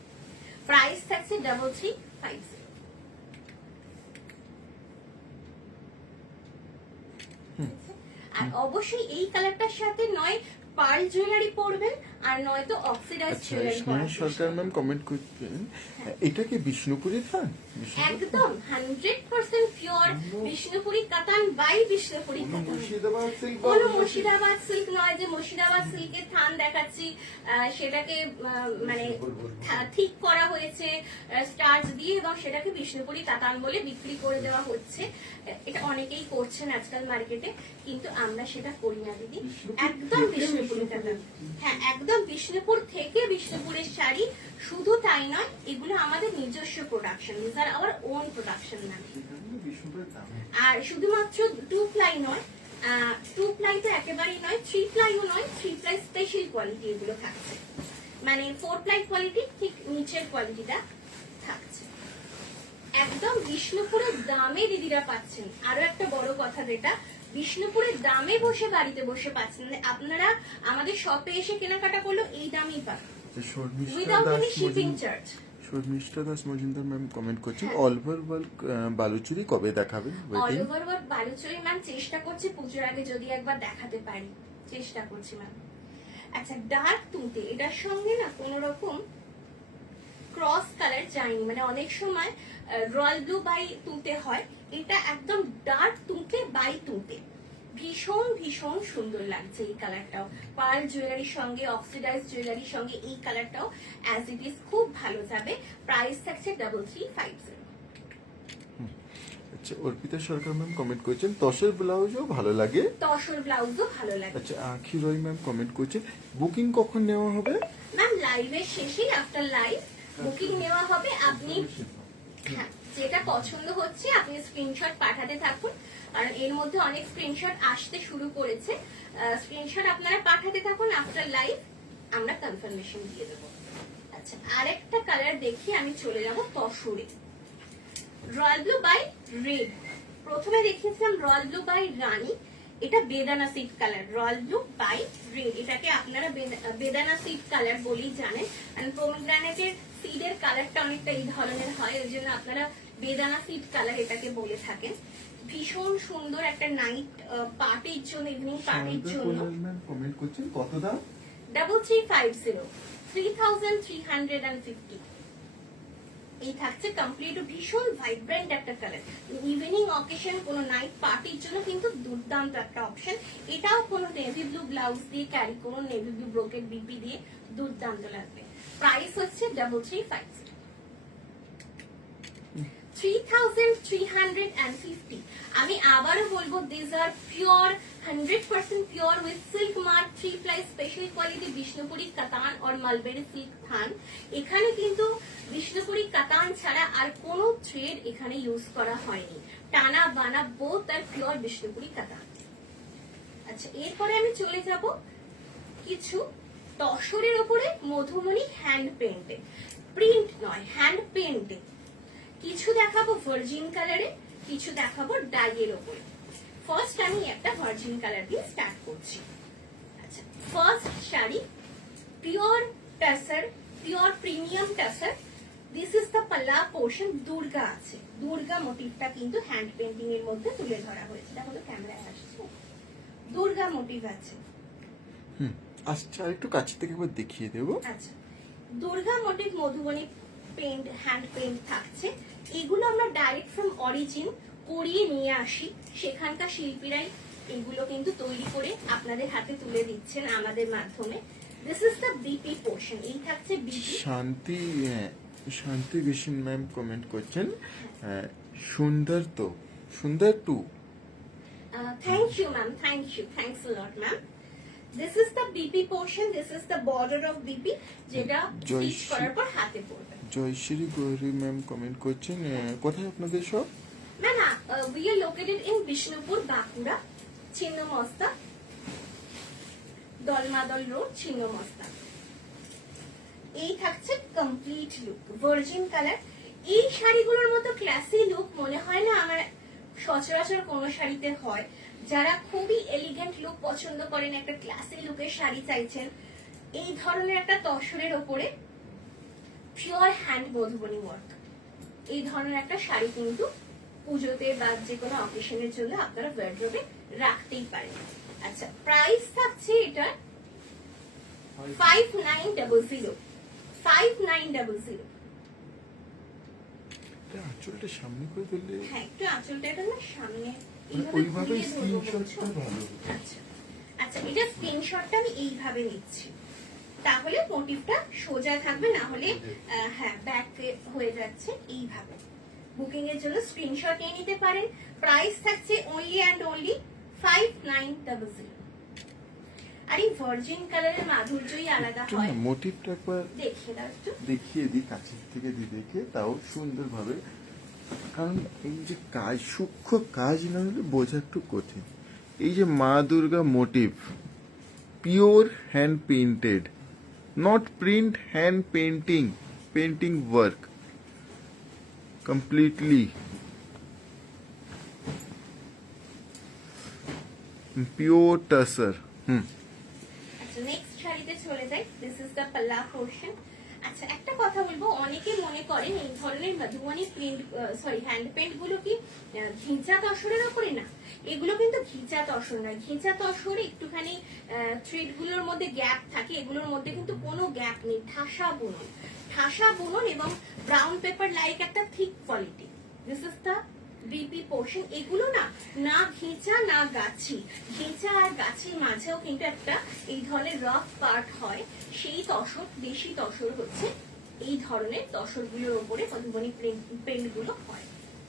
প্রাইস থাকছে 3350। আর অবশ্যই এই কালারটার সাথে নয় পার্ল জুয়েলারি পরবেন, আর নয়তো অক্সিডাইজ আচ্ছা, জুয়েলারি স্নেহা সরকার ম্যাম কমেন্ট করছেন, এটা কি বিষ্ণুপুরি থান? একদম 100% পিওর বিষ্ণুপুরি কাতান বাই বিষ্ণুপুরি কাতান। মুর্শিদাবাদ সিল্ক কোনো মুর্শিদাবাদ সিল্ক নয় যে মুর্শিদাবাদ সিল্কের থান দেখাচ্ছি, সেটাকে মানে ঠিক করা হয়েছে স্টার্চ দিয়ে এবং সেটাকে বিষ্ণুপুরি কাতান বলে বিক্রি করে দেওয়া হচ্ছে। এটা অনেকেই করছেন আজকাল মার্কেটে, কিন্তু আমরা সেটা করি না দিদি, একদম বিষ্ণুপুরি কাতান। হ্যাঁ, একদম বিষ্ণুপুর থেকে বিষ্ণুপুরের শাড়ি। শুধু তাই নয়, এগুলো আমাদের নিজস্ব production, this are our own production ma'am. আর শুধুমাত্র 2 প্লাই নয়, 2 প্লাই তো একেবারেই নয়, 3 প্লাইও নয়, 3 প্লাই স্পেশাল কোয়ালিটি এগুলো থাকছে, মানে 4 প্লাই কোয়ালিটি ঠিক নিচের কোয়ালিটিটা থাকছে। একদম বিষ্ণুপুরের দামে দিদিরা পাচ্ছেন। আরো একটা বড় কথা, যেটা বিষ্ণুপুরের দামে বসে বাড়িতে বসে পাচ্ছেন, মানে আপনারা আমাদের শপে এসে কেনাকাটা করলেও এই দামেই পাবেন, without any shipping charge. Sharmishtha Das Majumdar ma'am comment করছেন, অল ওভার ওয়ার্ক বালুচুরি কবে দেখাবেন? All over work Baluchari ma'am চেষ্টা করছি পুজোর আগে যদি একবার দেখাতে পারি, চেষ্টা করছি ম্যাম। আচ্ছা, ডার্ক তুঁতে, এটার সঙ্গে না কোন রকম ক্রস কালার যায়নি, মানে অনেক সময় রয়্যাল ব্লু বাই তুঁতে হয়, এটা একদম ডার্ক তুঁতে বাই তুঁতে, ভীষণ ভীষণ সুন্দর লাগছে এই কালারটাও। পার্ল জুয়েলারির সঙ্গে, অক্সিডাইজ জুয়েলারির সঙ্গে এই কালারটাও অ্যাজ ইট ইজ খুব ভালো যাবে। প্রাইস থাকছে 3350। আচ্ছা, অর্পিতা সরকার ম্যাম কমেন্ট করছেন, তসর ব্লাউজও ভালো লাগে। তসর ব্লাউজও ভালো লাগে। আচ্ছা, আখি রয় ম্যাম কমেন্ট করছেন, বুকিং কখন নেওয়া হবে? ম্যাম লাইভের শেষেই, আফটার লাইভ বুকিং নেওয়া হবে। আপনি হ্যাঁ, যেটা পছন্দ হচ্ছে আপনি স্ক্রিনশট পাঠাতে থাকুন, কারণ এর মধ্যে অনেক স্ক্রিনশট আসতে শুরু করেছে। স্ক্রিনশট আপনারা পাঠাতে থাকুন, আফটার লাইভ আমরা কনফার্মেশন দিয়ে দেবো। আচ্ছা, আরেকটা কালার দেখি, আমি চলে যাব তসরে, রয়্যাল ব্লু বাই রেড। প্রথমে দেখিয়েছিলাম রয়্যাল ব্লু বাই রানী, এটা বেদানা seed colour, royal blue by red. এটাকে আপনারা বেদানা সিড কালার বলেই জানেন, আর পোমগ্রানেটের সিডের কালারটা অনেকটা এই ধরনের হয়, ওই জন্য আপনারা বেদানা সিড কালার এটাকে বলে থাকেন। ভীষণ সুন্দর একটা নাইট পার্টির জন্য, ইভিনিং পার্টির জন্য। কমেন্ট করছেন, কত দাম? 3350, 3350। এই থাকছে কমপ্লিট, ভীষণ ভাইব্রেন্ট একটা কালার, ইভিনিং অকেশন, কোনো নাইট পার্টির জন্য কিন্তু দুর্দান্ত একটা অপশন। এটাও কোনো নেভি ব্লু ব্লাউজ দিয়ে ক্যারি করুন, নেভি ব্লু ব্রোকেট বিপি দিয়ে, দুর্দান্ত লাগবে। প্রাইস হচ্ছে 3350, 3350। আমি আবারও বলবো, this are pure 100% pure with silk mark 3 ply special quality Bishnupuri katan और মালবেরি সিল্ক থান। এখানে কিন্তু বিষ্ণুপুরি কাতান ছাড়া আর কোনো থ্রেড এখানে ইউজ করা হয়নি, টানা বানা বোথ আর পিওর বিষ্ণুপুরি কাতান। আচ্ছা, এরপরে আমি চলে যাব কিছু তসরের উপরে মধুমণি হ্যান্ড পেন্টে, প্রিন্ট নয় হ্যান্ড পেন্টে। কিছু দেখাবো ভার্জিন কালারে, কিছু দেখাবো ডাইয়ের ওপরে। ফার্স্ট আমি একটা ভার্জিন কালার দিয়ে স্টার্ট করছি। আচ্ছা, first sari pure tussar, pure premium tussar. This is the পাল্লা পোর্শন। দুর্গা আছে, দুর্গা মোটিভটা কিন্তু হ্যান্ড পেন্টিং এর মধ্যে তুলে ধরা হয়েছে। এটা হলো ক্যামেরায় আসছে, দুর্গা মোটিভ আছে। আচ্ছা, একটু কাছে থেকে একবার দেখিয়ে দেবো। আচ্ছা, Durga motif Madhubani paint, hand paint থাকছে। এগুলো আমরা ডাইরেক্ট ফ্রম অরিজিন করিয়ে নিয়ে আসি, সেখানকার শিল্পীরাই এগুলো কিন্তু তৈরি করে আপনাদের হাতে তুলে দিচ্ছেন আমাদের মাধ্যমে। This is the BP portion. এই থাকছে বিপি। শান্তি বিশন ম্যাম কমেন্ট করছেন, সুন্দর তো, সুন্দর too. Thank you ma'am, thank you, thanks a lot ma'am. This is the BP portion, this is the border of BP, যেটা স্টিচ করার পর হাতে পড়বে। জয়শ্রী গৌরী ম্যাম কমেন্ট করছেন, কোথায় আপনাদের সব? Ma'am, we are located in Bishnupur, Bankura, Chinnamasta, Dalmadal road, Chhinnamasta. এই থাকছে কমপ্লিট লুক, ভার্জিন কালার। এই শাড়িগুলোর মতো ক্লাসি লুক মনে হয় না আমার সচরাচর কোনো শাড়িতে হয়। যারা খুবই এলিগেন্ট লুক পছন্দ করেন, একটা ক্লাসি লুকের শাড়ি চাইছেন, এই ধরনের একটা তসরের ওপরে পিওর হ্যান্ড মধুবনী ওয়ার্ক, এই ধরনের একটা শাড়ি কিন্তু পুজোতে বা যে কোনো অকেশনের জন্য আপনারা ওয়ার্ড্রোবে রাখতেই পারেন। আচ্ছা, প্রাইস থাকছে এটা 5900, 5900। আঁচলটা সামনে করে দিলে, হ্যাঁ, একটু আঁচলটা এটা না সামনে ওইভাবে স্ক্রিনশটটা ভালো। আচ্ছা আচ্ছা, এটা স্ক্রিনশটটা আমি এইভাবে নিচ্ছি, তাহলে মোটিভটা সোজা থাকবে, না হলে হ্যাঁ ব্যাক হয়ে যাচ্ছে। এইভাবে বুকিং এর জন্য স্ক্রিনশট নিয়ে নিতে পারেন। প্রাইস থাকছে অনলি অ্যান্ড অনলি 5900। আর এই ভার্জিন কালারের মাধুর্যই আলাদা হয়। মোটিভটা একবার দেখিয়ে দাও একটু, দেখিয়ে দিই কাছে থেকে দেখে, তাও সুন্দরভাবে। কারণ এই যে কাজ, সূক্ষ্ম কাজ না হলে বোঝা একটু কঠিন। এই যে মা Durga motif, pure hand painted, not print, hand painting, painting work completely pure tussar। আচ্ছা, নেক্সট শাড়িতে চলে যাই। দিস ইজ দ্য পাল্লা পোর্শন। আচ্ছা, একটা কথা বলবো, অনেকেই মনে করেন এই ধরনের মধুবনী প্রিন্ট, হ্যান্ড পেন্ট গুলো কি ঘিচা তসরের উপরে? না, এগুলো কিন্তু ঘিচা তসর নয়। ঘিচা তসর একটুখানি থ্রেড গুলোর মধ্যে গ্যাপ থাকে, এগুলোর মধ্যে কিন্তু কোনো গ্যাপ নেই। ঠাসা বুনন, ঠাসা বুনন এবং ব্রাউন পেপার লাইক একটা thick quality. This is the BP portion. এগুলো না, না ঘিচা না গাছি। ঘিচা আর গাছির মাঝেও কিন্তু একটা এই ধরনের রাফ পার্ট হয়, সেই তসর, বেশি তসর হচ্ছে এই ধরনের তসরগুলোর উপরে মধুবনী পেন্ট গুলো হয়,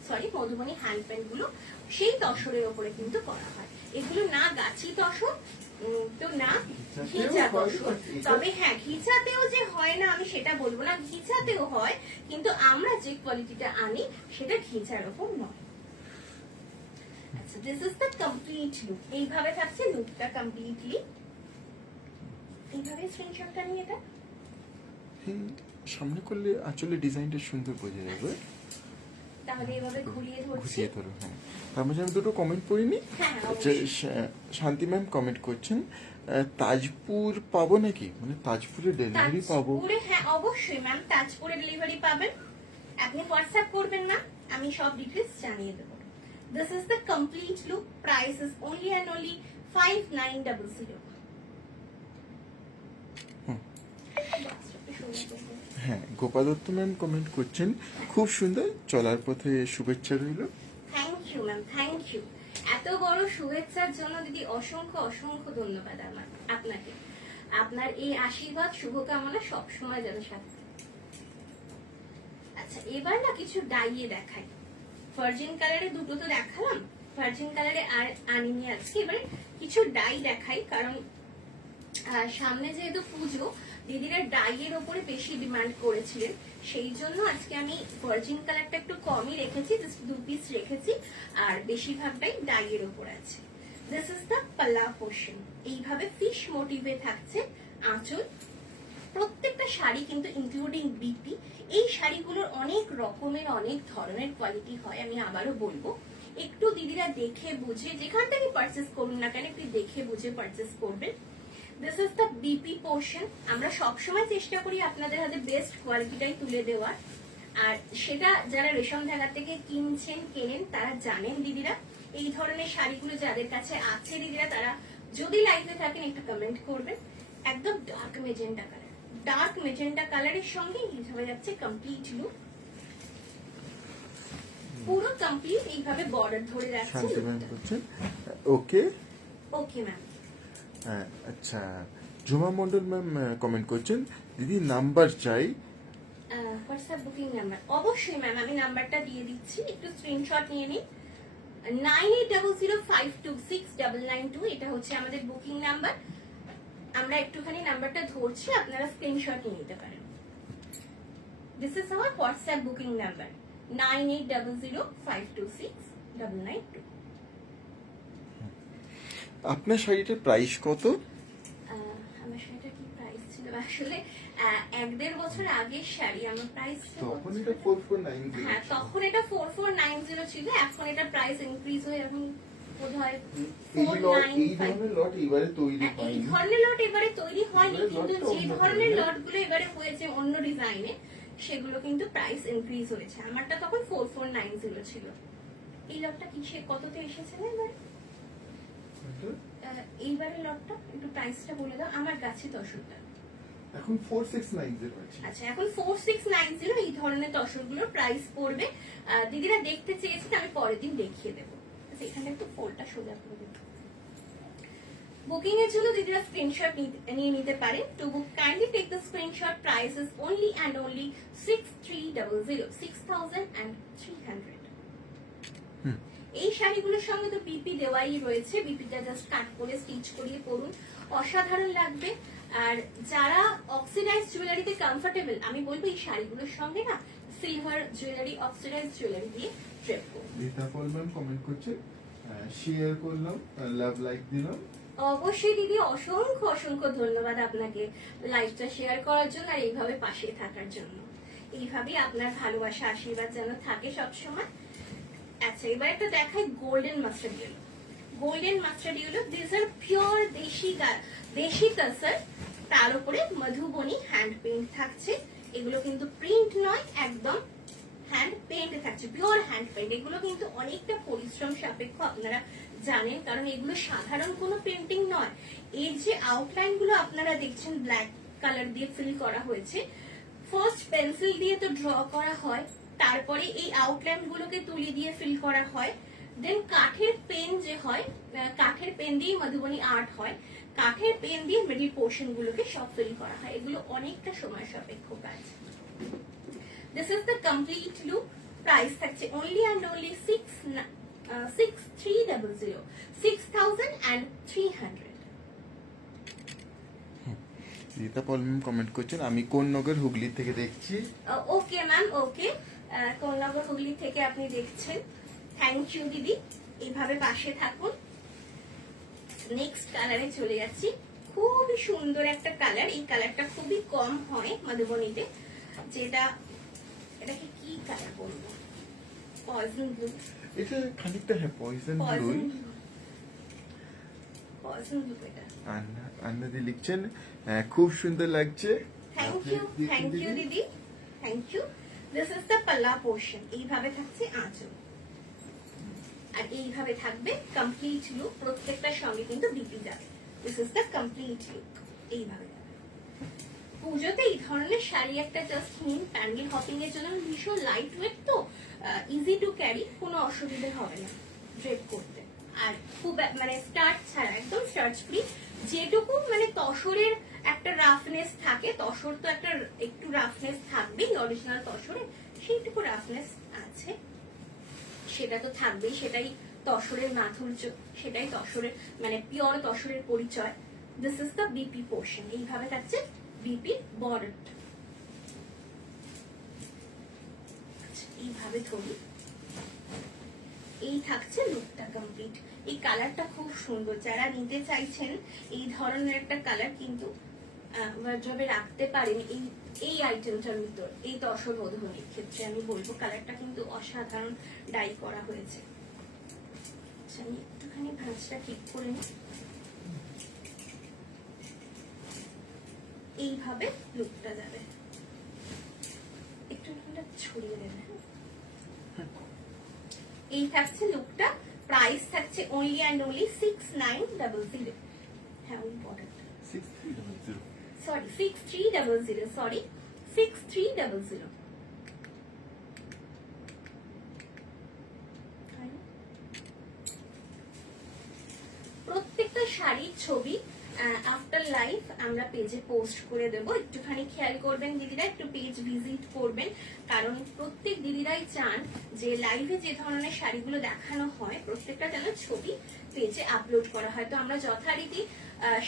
সরি মধুবনী হ্যান্ড পেন্ট গুলো সেই তসরের উপরে কিন্তু করা হয়। এগুলো না গাছি তসর তো না ঘিচা তসর। তবে হ্যাঁ, ঘিচাতেও যে হয় না আমি সেটা বলবো না, ঘিচাতেও হয়, কিন্তু আমরা যে কোয়ালিটিটা আনি সেটা ঘিচার ওপর নয়। আচ্ছা, this is the complete look. এইভাবে থাকছে লুকটা কমপ্লিটলি। এইভাবে স্ক্রিনশটটা নিয়ে এটা সামনে করলে আসলে ডিজাইনটা সুন্দর বোঝা যাবে। তাহলে এভাবে ঘুরিয়ে ধরছি। ঘুরিয়ে ধরো, হ্যাঁ। তার মাঝে আমি দুটো কমেন্ট পড়িনি। হ্যাঁ, আচ্ছা, শান্তি ম্যাম কমেন্ট করছেন, তাজপুর পাবো নাকি, মানে তাজপুরে ডেলিভারি পাবো? তাজপুরে, হ্যাঁ অবশ্যই ম্যাম, তাজপুরে ডেলিভারি পাবেন। আপনি হোয়াটসঅ্যাপ করবেন না, আমি সব ডিটেলস জানিয়ে দেবো। This is the complete look. Price is only and only 5900। হ্যাঁ, গোপাল দত্ত ম্যাম কমেন্ট করছেন, খুব সুন্দর, চলার পথে শুভেচ্ছা রইল। Thank you ma'am, thank you. এত বড় শুভেচ্ছার জন্য দিদি অসংখ্য অসংখ্য ধন্যবাদ আমার আপনাকে। আপনার এই আশীর্বাদ, শুভকামনা সবসময় যেন সাথে। আচ্ছা, এবার না কিছু ডাইয়ে দেখাই। ভার্জিন কালারে দুটো তো দেখালাম, ভার্জিন কালারে আর আনিনি আজকে। এবারে কিছু ডাই দেখাই, কারণ সামনে যেহেতু পুজো, দিদিরা ডাইয়ের ওপরে বেশি ডিমান্ড করেছিলেন, সেই জন্য আজকে আমি ভার্জিন কালারটা একটু কমই রেখেছি, জাস্ট 2 পিস রেখেছি, আর বেশিরভাগটাই ডাইয়ের ওপর আছে। দিস ইজ দ্য পাল্লা পোর্শন। এইভাবে ফিশ মোটিভে থাকছে আঁচল। প্রত্যেকটা শাড়ি কিন্তু ইনক্লুডিং বিপি। এই শাড়িগুলোর অনেক রকমের, অনেক ধরনের কোয়ালিটি হয়, আমি আবারও বলবো। একটু দিদিরা দেখে বুঝে যেখান থেকে পারচেস করুন না কেন একটু দেখে বুঝে পারচেস করবেন। This is the BP portion. আমরা সবসময় চেষ্টা করি আপনাদের হাতে বেস্ট কোয়ালিটিটাই তুলে দেওয়ার, আর সেটা যারা রেশম ধাগা থেকে কেনেন তারা জানেন দিদিরা। এই ধরনের শাড়িগুলো যাদের কাছে আছে দিদিরা, তারা যদি লাইভে থাকেন একটু কমেন্ট করবেন। একদম dark magenta colour, dark magenta কালারের সঙ্গে এইভাবে যাচ্ছে কমপ্লিট লুক, পুরো কমপ্লিট এইভাবে বর্ডার ধরে যাচ্ছে। শান্তি ম্যাম করছেন ওকে ওকে ম্যাম। আচ্ছা, ঝুমা মন্ডল ম্যাম কমেন্ট করছেন দিদি নাম্বার চাই। হোয়াটসঅ্যাপ বুকিং নাম্বার অবশ্যই ম্যাম, আমি নাম্বারটা দিয়ে দিচ্ছি, একটু স্ক্রিনশট নিয়ে নিন। 9800526992 এটা হচ্ছে আমাদের বুকিং নাম্বার। আমরা একটুখানি নাম্বারটা ধরছি, আপনারা স্ক্রিনশট নিয়ে নিতে পারেন। This is our WhatsApp booking number 9800526992। আপনার শাড়িটার প্রাইস কত? আমার শাড়িটা কি প্রাইস ছিল আসলে 1-1.5 বছর আগের শাড়ি, আমার প্রাইস তখন এটা 4490। হ্যাঁ তখন এটা 4490 ছিল, এখন এটা প্রাইস ইনক্রিজ হয়ে এখন বোধহয় এই ধরনের লট এবারে তৈরি এই হয়নি। ধরনের লট এবারে তৈরি হয়নি, এবারে কিন্তু লটটা যে অন্য ধরনের ধরনের। লটগুলো এবারে হয়েছে অন্য ডিজাইনে সেগুলো কিন্তু প্রাইস ইনক্রিজ হয়েছে। আমারটা তখন 4490 ছিল। এই লটটা কিসে কততে এসেছে না এবারে? এইবারের লটটা একটু প্রাইসটা বলে দাও আমার কাছে। তসরটা এখন 4690 আছে। আচ্ছা, এখন 4690 এই ধরনের তসরগুলোর প্রাইস পড়বে। দিদিরা দেখতে চেয়েছেন, আমি পরের দিন দেখিয়ে দেবো। আচ্ছা, এখানে একটু ফোল্ডটা সোজা করে দেবো। বুকিং এর জন্য দিদিরা স্ক্রিনশট নিয়ে নিতে পারেন। To book kindly take the screenshot. Price is only and only 6300, 6300। এই শাড়িগুলোর সঙ্গে তো বিপি দেওয়াই রয়েছে, বিপিটা জাস্ট কাট করে স্টিচ করিয়ে পরুন, অসাধারণ লাগবে। আর যারা অক্সিডাইজ জুয়েলারিতে কমফোর্টেবল, আমি বলবো এই শাড়িগুলোর সঙ্গে না সিলভার জুয়েলারি, অক্সিডাইজ জুয়েলারি দিয়ে ট্রেপ করুন। রীতা পল ম্যাম কমেন্ট করছে শেয়ার করলাম, লাভ লাইক দিলাম। অবশ্যই দিদি, অসংখ্য অসংখ্য ধন্যবাদ আপনাকে লাইভটা শেয়ার করার জন্য আর এইভাবে পাশে থাকার জন্য। এইভাবেই আপনার ভালোবাসা আশীর্বাদ যেন থাকে সবসময়। আচ্ছা, এবার একটা দেখাই golden mustard yellow. Golden mustard yellow, this are pure দেশি তসর, তার উপরে মধুবনী হ্যান্ড পেইন্ট থাকছে। এগুলো কিন্তু প্রিন্ট নয়, একদম হ্যান্ড পেইন্ট থাকছে, পিওর হ্যান্ড পেইন্ট। এগুলো কিন্তু অনেকটা পরিশ্রম সাপেক্ষ, আপনারা জানেন, কারণ এগুলো সাধারণ কোনো পেন্টিং নয়। এই যে আউটলাইন গুলো আপনারা দেখছেন ব্ল্যাক কালার দিয়ে ফিল করা হয়েছে, ফার্স্ট পেন্সিল দিয়ে তো ড্র করা হয়, তারপরে এই আউটলাইন গুলোকে তুলি দিয়ে ফিল করা হয়, দেন কাঠের পেন যে হয়, কাঠের পেন দিয়ে মধুবনী আর্ট হয়, কাঠের পেন দিয়ে মিডিল পোর্শন গুলোকে সব ফিল করা হয়। এগুলো অনেকটা সময় সাপেক্ষ কাজ। This is the complete look. Price থাকছে only and only 6300, 6300। Rita Pal ma'am comment করছেন আমি কোন নগর হুগলি থেকে দেখছি। Okay ma'am, okay, Konnagar Hooghly থেকে আপনি দেখছেন। থ্যাংক ইউ দিদি, এইভাবে পাশে থাকুন। নেক্সট কালারে চলে যাচ্ছি। খুবই সুন্দর একটা কালার, এই কালারটা খুবই কম হয় মধুবনীতে। যেটা এটাকে কি কালার বলবো, পয়জন ব্লু। এটা খানিকটা হ্যাঁ পয়জন ব্লু। পয়জন ব্লু এটা। আন্নাদি লিখছেন খুব সুন্দর লাগছে। থ্যাংক ইউ দিদি, thank you. This is the পাল্লা পোর্শন। এইভাবে থাকছে আঁচল, আর এইভাবে থাকবে কমপ্লিট লুক। প্রত্যেকটার সঙ্গে কিন্তু বিপি যাবে। This is the complete look. এইভাবে পুজোতে এই ধরনের শাড়ি একটা জাস্ট নিন, প্যান্ডেল হপিং এর জন্য। ভীষণ লাইট ওয়েট তো, ইজি টু ক্যারি, কোনো অসুবিধা হবে না ড্রেপ করতে। আর খুব মানে স্টার্চ ছাড়া, একদম স্টার্চ ফ্রি। যেটুকু মানে তসরের একটা রাফনেস থাকে, তসর তো একটা একটু রাফনেস থাকবেই অরিজিনাল তসরে, সেইটুকু রাফনেস আছে, সেটা তো থাকবেই। সেটাই তসরের মাধুর্য, সেটাই তসরের মানে পিওর তসরের পরিচয়। This is the BP portion. এইভাবে থাকছে বিপি বর্ডার। এইভাবে ধরি, এই থাকছে লুকটা কমপ্লিট। এই কালারটা খুব সুন্দর, যারা নিতে চাইছেন এই ধরনের একটা কালার কিন্তু ওয়ার্ড্রবে রাখতে পারেন। এই আইটেমটার ভিতর, এই তসর মধুবনীর ক্ষেত্রে আমি বলবো কালারটা কিন্তু অসাধারণ ডাই করা হয়েছে। আচ্ছা আমি একটুখানি ভাঁজটা ঠিক করে নিই। এইভাবে লুকটা যাবে, একটু ছড়িয়ে দেবে। এই থাকছে লুকটা। প্রাইস থাকছে অনলি অ্যান্ড অনলি 6900। হ্যাঁ ওই বর্ডারটা 6300 সরি 6300 সরি 6300। প্রত্যেকটা শাড়ির ছবি আফটার লাইফ আমরা পেজে পোস্ট করে দেবো, একটুখানি খেয়াল করবেন দিদিরা, একটু পেজ ভিজিট করবেন, কারণ প্রত্যেক দিদিরাই চান যে লাইভে যে ধরনের শাড়িগুলো দেখানো হয় প্রত্যেকটা যেন ছবি পেজে আপলোড করা হয়। তো আমরা যথারীতি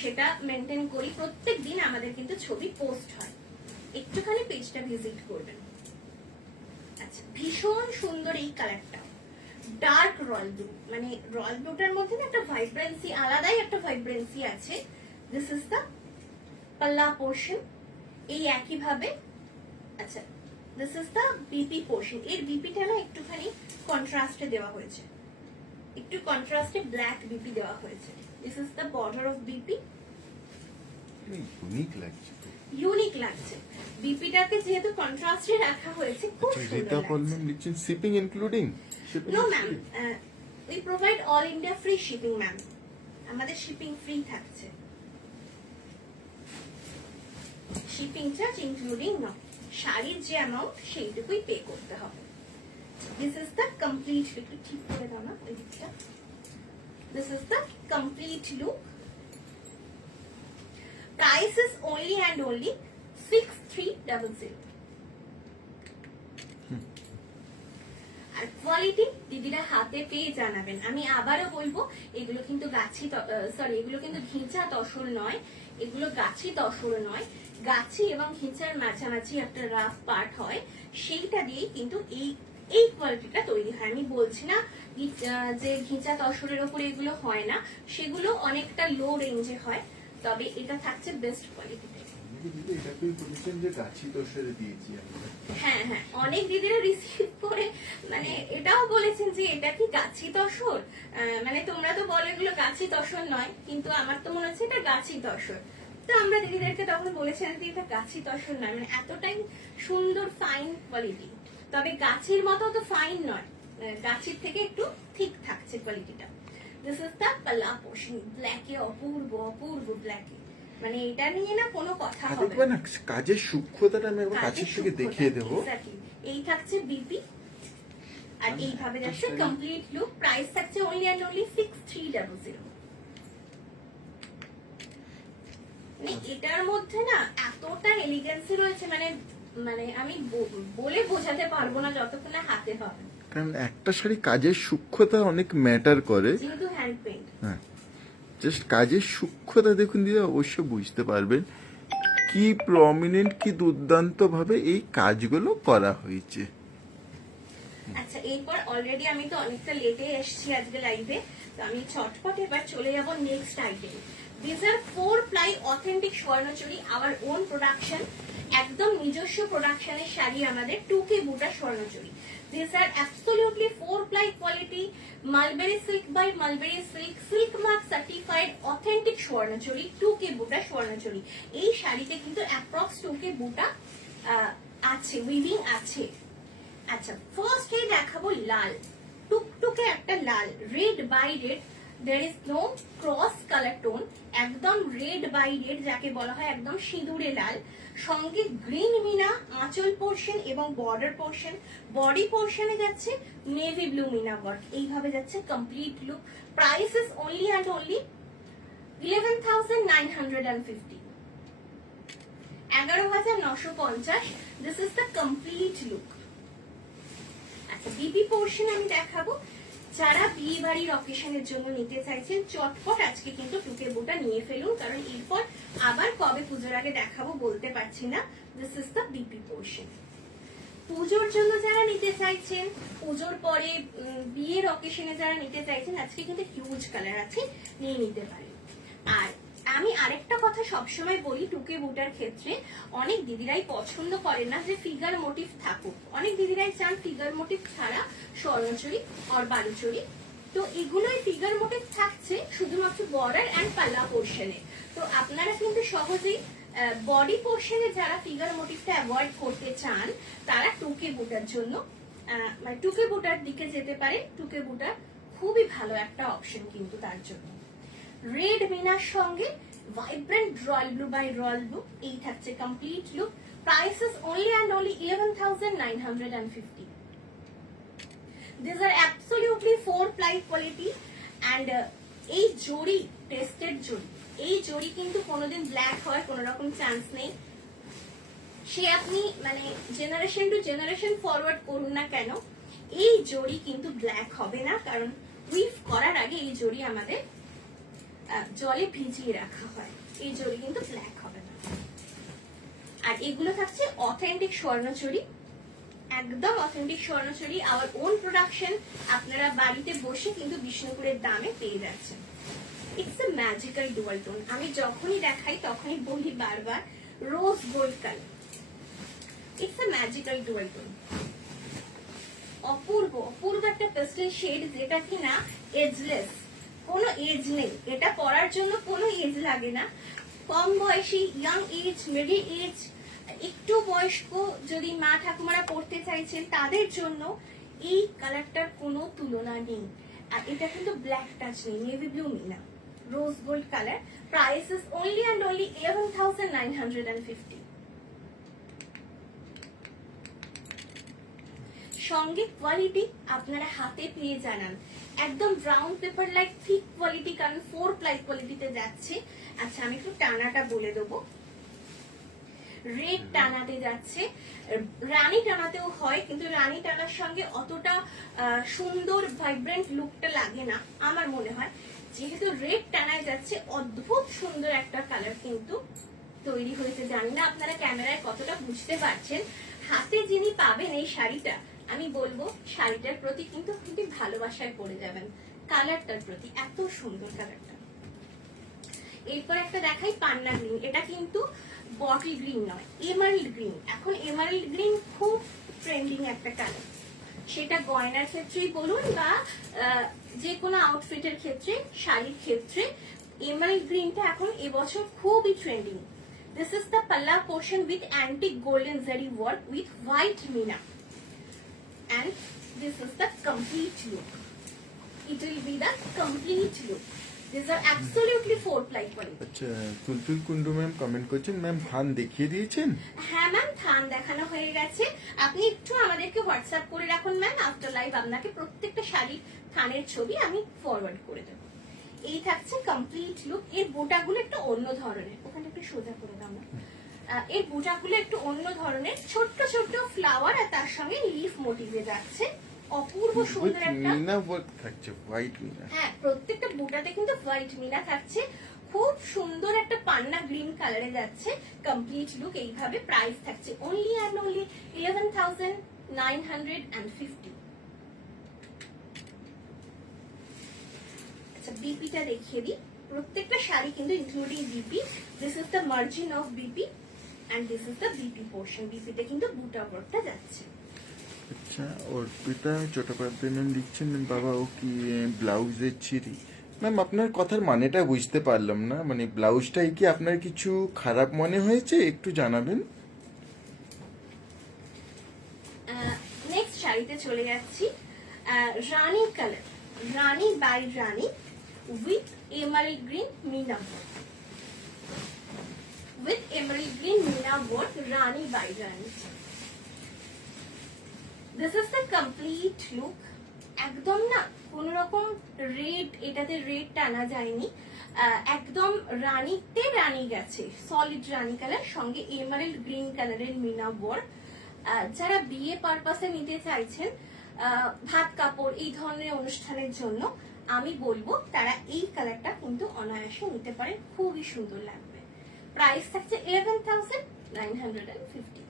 সেটা মেনটেন করি, প্রত্যেক দিন আমাদের কিন্তু ছবি পোস্ট হয়, একটুখানি পেজটা ভিজিট করবেন। আচ্ছা ভীষণ সুন্দর এই কালারটা, ডার্ক রয়্যাল ব্লু, মানে রয়্যাল ব্লুটার মধ্যে না একটা ভাইব্রেন্সি, আলাদাই একটা ভাইব্রেন্সি আছে। দিস ইজ দ্য পাল্লা পোর্শন, এই একই ভাবে। আচ্ছা this is the BP portion, এর বিপিটা না একটুখানি কন্ট্রাস্টে দেওয়া হয়েছে, একটু কন্ট্রাস্টে ব্ল্যাক বিপি দেওয়া হয়েছে। This is the border of BP. Unique লাগছে, ইউনিক লাগছে, বিপিটাকে যেহেতু কন্ট্রাস্টে রাখা হয়েছে খুব আচ্ছা সুন্দর রিতা লাগছে। বললেন লিখছেন shipping including No ma'am, we provide all India free shipping ma'am. আমাদের শিপিং ফ্রি থাকছে, শিপিং চার্জ ইনক্লুডিং না, শাড়ির যে অ্যামাউন্ট সেইটুকুই পে করতে হবে। দিস ইজ দ্য কমপ্লিট, একটু ঠিক করে দাও না ওই দিকটা। This is the complete look. Price is only and only 6300। আর কোয়ালিটি দিদিরা হাতে পেয়ে জানাবেন। আমি আবারও বলবো এগুলো কিন্তু এগুলো কিন্তু ঘিঁচা তসর নয়, এগুলো গাছি তসর নয়, গাছি এবং ঘিঁচার মাঝামাঝি একটা রাফ পার্ট হয়, সেইটা দিয়েই কিন্তু এই কোয়ালিটিটা তৈরি হয়। আমি বলছি না যে ঘিঁচা তসরের ওপরে এগুলো হয় না, সেগুলো অনেকটা লো রেঞ্জে হয়, তবে এটা থাকছে বেস্ট কোয়ালিটিতে। হ্যাঁ হ্যাঁ, অনেক দিদিরা রিসিভ করে মানে এটাও বলেছেন যে এটা কি গাছি তসর, মানে তোমরা তো বলো এগুলো গাছি তসর নয়, কিন্তু আমার তো মনে হচ্ছে এটা গাছি তসর। তো আমরা দিদিদেরকে তখন বলেছিলাম যে এটা গাছি তসর নয়, মানে এতটাই সুন্দর ফাইন কোয়ালিটি, তবে গাছের মতো তো ফাইন নয়, গাছের থেকে একটু ঠিক থাকছে কোয়ালিটিটা। দিস ইজ দ্য পাল্লা পোর্শন, ব্ল্যাকে অপূর্ব অপূর্ব ব্ল্যাকে, মানে এটা নিয়ে না কোনো কথা হবে না। কাজের সূক্ষ্মতাটা আমি একবার কাছের থেকে দেখিয়ে দেবো। এই থাকছে বিপি, আর এইভাবে যাচ্ছে কমপ্লিট লুক। প্রাইস থাকছে অনলি অ্যান্ড অনলি 6300। মানে এটার মধ্যে না এতটা এলিগেন্সি রয়েছে, মানে মানে আমি বলে বোঝাতে পারবো না যতক্ষণ না হাতে হবে, কারণ একটা শাড়ি কাজের সূক্ষ্মতা অনেক ম্যাটার করে, যেহেতু হ্যান্ড পেইন্ট। হ্যাঁ জাস্ট কাজের সূক্ষ্মতা দেখুন দিদি, অবশ্যই বুঝতে পারবেন কি প্রমিনেন্ট, কি দুর্দান্ত ভাবে এই কাজগুলো করা হয়েছে। আচ্ছা এরপর অলরেডি আমি তো অনেকটা লেটে এসেছি আজকে লাইভে, তো আমি ছটপট এবার চলে যাব next item. This are 4 ply authentic Swarnachari, our own production, একদম নিজস্ব প্রোডাকশনের শাড়ি আমাদের, 2K বুটা Swarnachari. These are absolutely 4 ply quality Mulberry silk by Mulberry silk, silk mark certified authentic Swarnachari, 2K বুটা স্বর্ণচুরি। এই শাড়িতে কিন্তু অ্যাপ্রক্স 2K বুটা আছে, উইভিং আছে। আচ্ছা ফার্স্টে দেখাবো লাল, টুকটুকে একটা লাল, red by red, there is no cross color tone, একদম রেড বাই রেড যাকে বলা হয়, একদম সিঁদুরে লাল, সঙ্গে গ্রিন মিনা আঁচল পোর্শন এবং বর্ডার পোর্শন, বডি পোর্শনে যাচ্ছে নেভি ব্লু মিনা ওয়ার্ক, এইভাবে যাচ্ছে complete look. Price is only and only 11,950, 11,950। This is the complete look. আচ্ছা বিপি পোর্শন আমি দেখাবো, যারা বিয়ে বাড়ির অকেশনের জন্য নিতে চাইছেন চটপট আজকে কিন্তু 2K বুটা নিয়ে ফেলুন, কারণ এরপর আবার কবে পুজোর আগে দেখাবো বলতে পারছি না। This is the BP portion. পুজোর জন্য যারা নিতে চাইছেন, পুজোর পরে বিয়ের অকেশনে যারা নিতে চাইছেন, আজকে কিন্তু হিউজ কালার আছে, নিয়ে নিতে পারেন। আর আমি আরেকটা কথা সবসময় বলি 2K বুটার ক্ষেত্রে, অনেক দিদিরাই পছন্দ করেন না যে ফিগার মোটিভ থাকুক, অনেক দিদিরাই চান ফিগার মোটিভ ছাড়া স্বর্ণচুরি আর বালুচুরি তো এগুলোই ফিগার মোটিভ থাকছে শুধুমাত্র বর্ডার অ্যান্ড পাল্লা পোর্শনে। তো আপনারা কিন্তু সহজেই বডি পোর্শনে যারা ফিগার মোটিভটা অ্যাভয়েড করতে চান তারা টুকে বুটার জন্য মানে টুকে বুটার দিকে যেতে পারে। টুকে বুটার খুবই ভালো একটা অপশন কিন্তু তার জন্য। রেড মিনার সঙ্গে vibrant royal blue by royal blue, এই থাকছে complete look. Prices only and only 11,950। These are absolutely 4-ply quality and এই জড়ি টেস্টেড জড়ি, এই জড়ি কিন্তু কোনোদিন ব্ল্যাক হওয়ার কোনো রকম চান্স নেই। সে আপনি মানে জেনারেশন টু জেনারেশন ফরওয়ার্ড করুন না কেন, এই জড়ি কিন্তু ব্ল্যাক হবে না, কারণ উইভ করার আগে এই জড়ি আমাদের জলে ভিজিয়ে রাখা হয়। এই জড়ি কিন্তু ব্ল্যাক হবে না। আর এগুলো থাকছে অথেন্টিক স্বর্ণচুরি, একদম authentic Swarnachari, our own production. আপনারা বাড়িতে বসে কিন্তু বিষ্ণুপুরের দামে পেয়ে যাচ্ছেন। It's a magical dual tone. আমি যখনই দেখাই তখনই বলি বারবার rose gold colour. It's a magical dual tone, অপূর্ব অপূর্ব একটা পেস্টেল শেড, যেটা কিনা এজলেস, কোনো এজ নেই। এটা পরার জন্য কোনো এজ লাগে না। কম বয়সী, ইয়াং এজ, মিডল এজ, একটু বয়স্ক যদি মা ঠাকুমারা পড়তে চাইছেন তাদের জন্য এই কালারটার কোনো তুলনা নেই। আর এটা কিন্তু ব্ল্যাক টাচ নেই, নেভি ব্লু মিনা, rose gold colour. Price is only and only 11,950। সঙ্গে কোয়ালিটি আপনারা হাতে পেয়ে জানান, একদম brown paper like thick quality, কারণ 4-ply কোয়ালিটিতে যাচ্ছে। আচ্ছা আমি একটু টানাটা বলে দেবো। রেড টানাতে যাচ্ছে, রানী টানাতেও হয়, কিন্তু রানী টানার সঙ্গে অতটা সুন্দর ভাইব্রেন্ট লুকটা লাগে না আমার মনে হয়। যেহেতু রেড টানায় যাচ্ছে, অদ্ভুত সুন্দর একটা কালার কিন্তু তৈরি হয়েছে। জানি না আপনারা ক্যামেরায় কতটা বুঝতে পারছেন। হাতে যিনি পাবেন এই শাড়িটা, আমি বলবো শাড়িটার প্রতি কিন্তু খুবই ভালোবাসায় পড়ে যাবেন, কালারটার প্রতি, এত সুন্দর কালারটা। এরপর একটা দেখাই পান্না গ্রিন। এটা কিন্তু বটল গ্রিন নয়, এমারেল্ড গ্রিন। এখন এমারেল্ড গ্রিন খুব ট্রেন্ডিং একটা কালার, সেটা গয়নার ক্ষেত্রেই বলুন বা যে কোনো আউটফিটের ক্ষেত্রে, শাড়ির ক্ষেত্রে এমারেল্ড গ্রিনটা এখন এবছর খুবই ট্রেন্ডিং। দিস ইজ দ্য পাল্লা portion with antique golden zari work with white meena, and this is the complete look. It will be the complete look. These are absolutely 4-ply quality. আচ্ছা, তুলতুল কুন্ডু ম্যাম কমেন্ট করছেন, ma'am থান দেখিয়ে দিয়েছেন? হ্যাঁ ma'am, থান দেখানো হয়ে গেছে। আপনি একটু আমাদেরকে হোয়াটসঅ্যাপ করে রাখুন ম্যাম, আফটার লাইভ আপনাকে প্রত্যেকটা শাড়ির থানের ছবি আমি ফরওয়ার্ড করে দেবো। এই থাকছে কমপ্লিট লুক। এর বোটাগুলো একটু অন্য ধরনের, ওখানে একটু সোজা করে দাও না। এর বোটাগুলো একটু অন্য ধরনের, ছোট্ট ছোট্ট ফ্লাওয়ার আর তার সঙ্গে লিফ মোটিভে যাচ্ছে। অপূর্ব সুন্দর একটা মিনা ওয়ার্ক থাকছে, হোয়াইট মিনা। হ্যাঁ, প্রত্যেকটা বুটাতে কিন্তু হোয়াইট মিনা থাকছে। খুব সুন্দর একটা পান্না গ্রিন কালারে যাচ্ছে কমপ্লিট লুক। এইভাবে প্রাইস থাকছে অনলি অ্যান্ড অনলি 11,950। আচ্ছা বিপিটা দেখিয়ে দিই। প্রত্যেকটা শাড়ি কিন্তু including BP. This is the margin of BP and this is the BP portion. বিপিতে কিন্তু বুটা ওয়ার্কটা যাচ্ছে। আচ্ছা, অর্পিতা চট্টোপাধ্যায় ম্যাম লিখছেন, বাবা ও কি ব্লাউজের ছিরি? ম্যাম আপনার কথার মানেটা বুঝতে পারলাম না, মানে ব্লাউজটাই কি আপনার কিছু খারাপ মনে হয়েছে, একটু জানাবেন। নেক্সট শাড়িতে চলে যাচ্ছি। রানী কালার, রানী বাই রানী উইথ এমারেল্ড গ্রিন মিনা ওয়ার্ক, উইথ এমারেল্ড গ্রিন মিনা ওয়ার্ক, রানী বাই রানী। This is the complete look. একদম না কোন রকম রেড, এটাতে রেড টানা যায়নি, একদম রানীতে রানী গেছে, সলিড রানী কালার, সঙ্গে এমারেল্ড গ্রিন কালারের মিনা ওয়ার্ক। যারা বিয়ে পারপাসে নিতে চাইছেন, ভাত কাপড় এই ধরনের অনুষ্ঠানের জন্য, আমি বলবো তারা এই কালারটা কিন্তু অনায়াসে নিতে পারেন, খুবই সুন্দর লাগবে। প্রাইস থাকছে 11,950।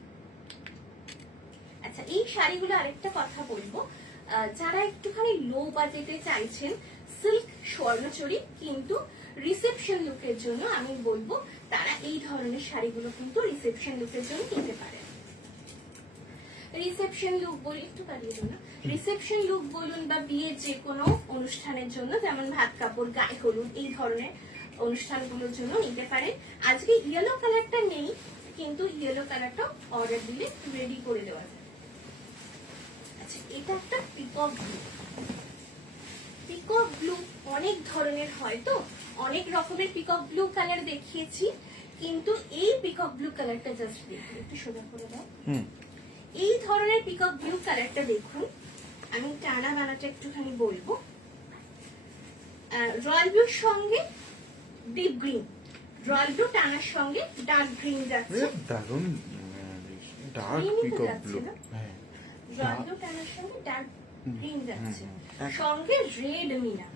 আচ্ছা এই শাড়িগুলো আরেকটা কথা বলবো, যারা একটুখানি লো বাজেটে চাইছেন সিল্ক স্বর্ণচুরি কিন্তু রিসেপশন লুকের জন্য, আমি বলবো তারা এই ধরনের শাড়িগুলো কিন্তু রিসেপশন লুকের জন্য নিতে পারেন। রিসেপশন লুক বলি, একটু বাড়িয়ে দাও না, রিসেপশন লুক বলুন বা বিয়ের যে কোনো অনুষ্ঠানের জন্য, যেমন ভাত কাপড়, গায়ে হলুদ, এই ধরনের অনুষ্ঠানগুলোর জন্য নিতে পারেন। আজকে ইয়েলো কালারটা নেই, কিন্তু ইয়েলো কালারটা অর্ডার দিলে রেডি করে দেওয়া যায়। আচ্ছা, এটা একটা পিকক ব্লু। পিকক ব্লু অনেক ধরনের হয়, তো অনেক রকমের পিকক ব্লু কালার দেখিয়েছি, কিন্তু এই পিকক ব্লু কালারটা জাস্ট দেখুন, একটু সোজা করে দাও। এই ধরনের পিকক ব্লু কালারটা দেখুন, আমি টানা বানাটা একটুখানি বলবো। রয়্যাল ব্লুর সঙ্গে ডিপ গ্রিন, রয়্যাল ব্লু টানার সঙ্গে ডার্ক গ্রিন যাচ্ছে, দারুণ ডার্ক Green ই তো পিকক যাচ্ছে ব্লু। না? হ্যাঁ, রয়্যাল ব্লু টানার সঙ্গে ডার্ক গ্রিন যাচ্ছে, সঙ্গে রেড মিনা।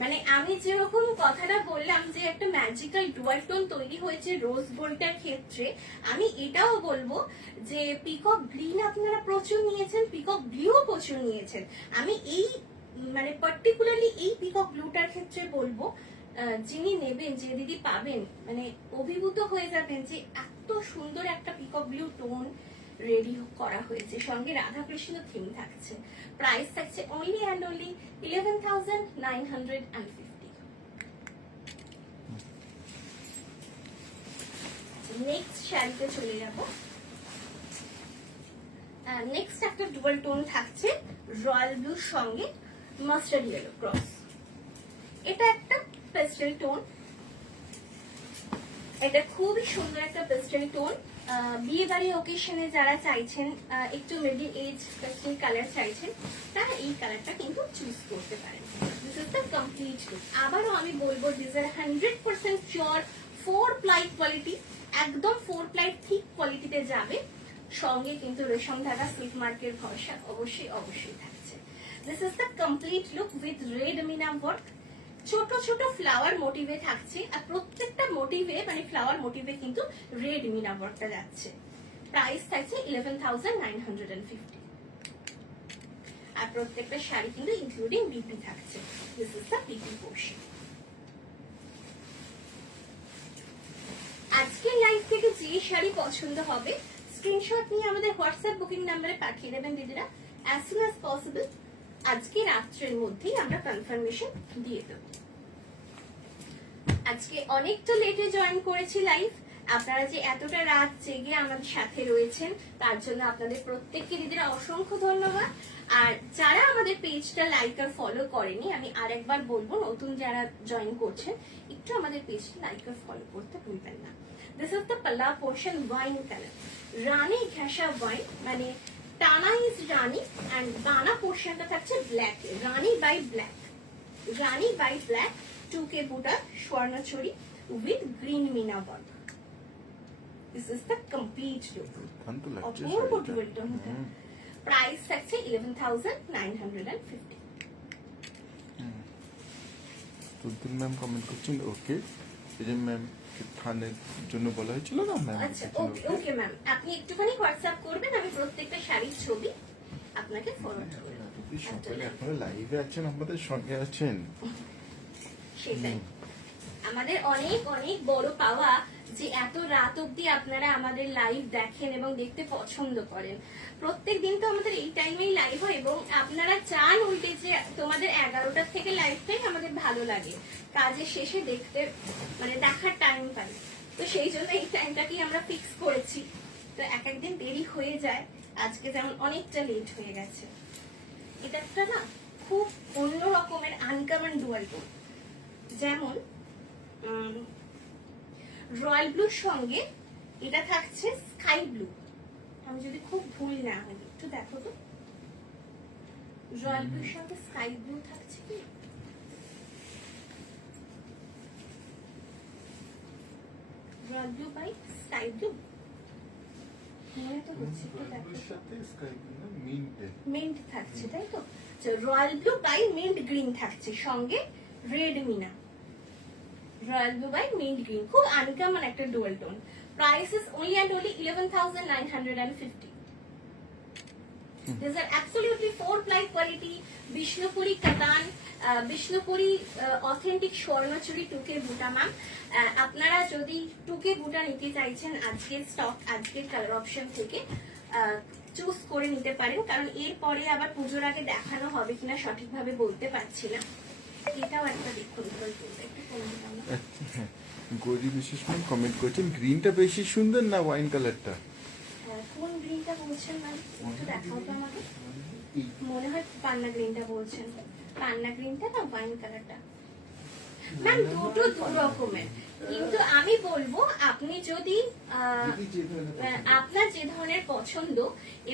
মানে আমি যেরকম কথাটা বললাম যে একটা ম্যাজিক্যাল ডুয়াল টোন তৈরি হয়েছে রোজ গোল্ডের ক্ষেত্রে, আমি এটাও বলবো যে পিকক গ্রিন আপনারা প্রচুর নিয়েছেন, পিকক ব্লু প্রচুর নিয়েছেন। আমি এই মানে পার্টিকুলারলি এই পিকক ব্লুটার ক্ষেত্রে বলবো, যিনি নেবেন, যে দিদি পাবেন, মানে অভিভূত হয়ে যাবেন যে এত সুন্দর একটা পিকক ব্লু টোন রেডি করা হয়েছে, সঙ্গে রাধাকৃষ্ণ থিম থাকছে। প্রাইস থাকছে only and only 11,950। নেক্সট শাড়িতে চলে যাব। নেক্সট একটা ডুয়াল টোন থাকছে রয়্যাল ব্লুর সঙ্গে মাস্টার্ড ইয়েলো ক্রস। এটা একটা পেস্টেল টোন, এটা খুবই সুন্দর একটা পেস্টেল টোন। বিয়ে বাড়ি ওকেশনে যারা চাইছেন একটু মিডল এজ পেস্টেল কালার চাইছেন, তারা এই কালারটা কিন্তু চুজ করতে পারেন। This is the complete look. আবারও আমি বলবো, this are 100% pure 4 ply quality, একদম 4 প্লাই থিক কোয়ালিটিতে যাবে। সঙ্গে কিন্তু রেশম ধাগা সিল্ক মার্কের ভরসা অবশ্যই অবশ্যই থাকছে। This is the complete look with red meena work. ছোট ছোট ফ্লাওয়ার মোটিভে থাকছে, আর প্রত্যেকটা মোটিভে মানে ফ্লাওয়ার মোটিভে কিন্তু রেড মিনা ওয়ার্কটা যাচ্ছে। প্রাইস থাকছে 11,950। আর প্রত্যেকটা শাড়ি কিন্তু ইনক্লুডিং বিপি থাকছে। This is the BP portion. আজকের লাইভ থেকে যে শাড়ি পছন্দ হবে স্ক্রিনশট নিয়ে আমাদের হোয়াটসঅ্যাপ বুকিং নাম্বারে পাঠিয়ে দেবেন দিদিরা, অ্যাজ সুন অ্যাজ পসিবল। আজকে রাত্রের মধ্যেই আমরা কনফার্মেশন দিয়ে দেব। আজকে অনেকটা লেটে জয়েন করেছি লাইভ, আপনারা যে এতটা রাত জেগে আমাদের সাথে রয়েছেন তার জন্য আপনাদের প্রত্যেককে দিদিরা অসংখ্য ধন্যবাদ। আর যারা আমাদের পেজটা লাইক আর ফলো করেনি, আমি আরেকবার বলবো, নতুন যারা জয়েন করছেন একটু আমাদের পেজটা লাইক আর ফলো করতে ভুলবেন না। দিস ইজ দ্য পাল্লা পোর্শন ওয়াইন কালার, রানী ঘেঁষা ওয়াইন, মানে টানা ইজ রানী অ্যান্ড দানা পোর্শনটা থাকছে ব্ল্যাক, রানী বাই ব্ল্যাক, রানী বাই ব্ল্যাক 2K বুটা স্বর্ণচুরি উইথ গ্রিন মিনা work. This is the complete look. অপূর্ব ডুয়াল টোন। প্রাইস থাকছে 11,950। তুলতুল ম্যাম কমেন্ট করছেন, ওকে ম্যাম থানের জন্য বলা হয়েছিল না ম্যাম? আচ্ছা, ওকে ওকে ম্যাম, আপনি একটুখানি হোয়াটসঅ্যাপ করবেন, আমি প্রত্যেকটা শাড়ির ছবি আপনাকে ফরওয়ার্ড করে দেবো। সকালে আপনারা লাইভে আছেন, আমাদের সঙ্গে আছেন, সেটাই আমাদের অনেক অনেক বড় পাওয়া যে এত রাত অব্দি আপনারা আমাদের লাইভ দেখেন এবং দেখতে পছন্দ করেন। প্রত্যেক দিন তো আমাদের এই টাইমেই লাইভ হয়, এবং আপনারা চান উল্টে যে তোমাদের 11টার থেকে লাইভটাই আমাদের ভালো লাগে, কাজের শেষে দেখতে মানে দেখার টাইম পাই, তো সেই জন্য এই টাইমটাকেই আমরা ফিক্স করেছি। তো এক একদিন দেরি হয়ে যায়, আজকে যেমন অনেকটা লেট হয়ে গেছে। এটা একটা না খুব অন্য রকমের আনকমন ডুয়াল টোন, যেমন রয়্যাল ব্লুর সঙ্গে এটা থাকছে স্কাই ব্লু, আমি যদি খুব ভুল না হয় একটু দেখো তো, রয়্যাল ব্লুর সঙ্গে স্কাই ব্লু থাকছে কি? Royal blue by sky blue মনে তো হচ্ছে, একটু দেখো তো। মিন্ট থাকছে তাই তো, royal blue by mint green থাকছে, সঙ্গে রেড মিনা। Royal blue by mint green, খুব আনকমন একটা dual tone. Price is only and only 11,950। These are absolutely 4 ply quality Bishnupuri কাতান, বিষ্ণুপুরি অথেন্টিক স্বর্ণচুরি 2K বুটা ম্যাম। আপনারা যদি 2K বুটা নিতে চাইছেন, আজকের স্টক, আজকের কালার অপশন থেকে চুজ করে নিতে পারেন, কারণ এরপরে আবার পুজোর আগে দেখানো হবে কিনা সঠিকভাবে বলতে পারছি না। এটাও একটা দেখুন, একটু কমে দাও না। গৌরী বিশেষ কমেন্ট করছেন গ্রিনটা বেশি সুন্দর না ওয়াইন কালারটা? কোন গ্রিনটা বলছেন ম্যাম, একটু দেখাও তো আমাকে। মনে হয় পান্না গ্রিনটা বলছেন। পান্না গ্রিনটা না ওয়াইন কালারটা? ম্যাম দুটো দু রকমের, কিন্তু আমি বলবো আপনি যদি আপনার যে ধরনের পছন্দ,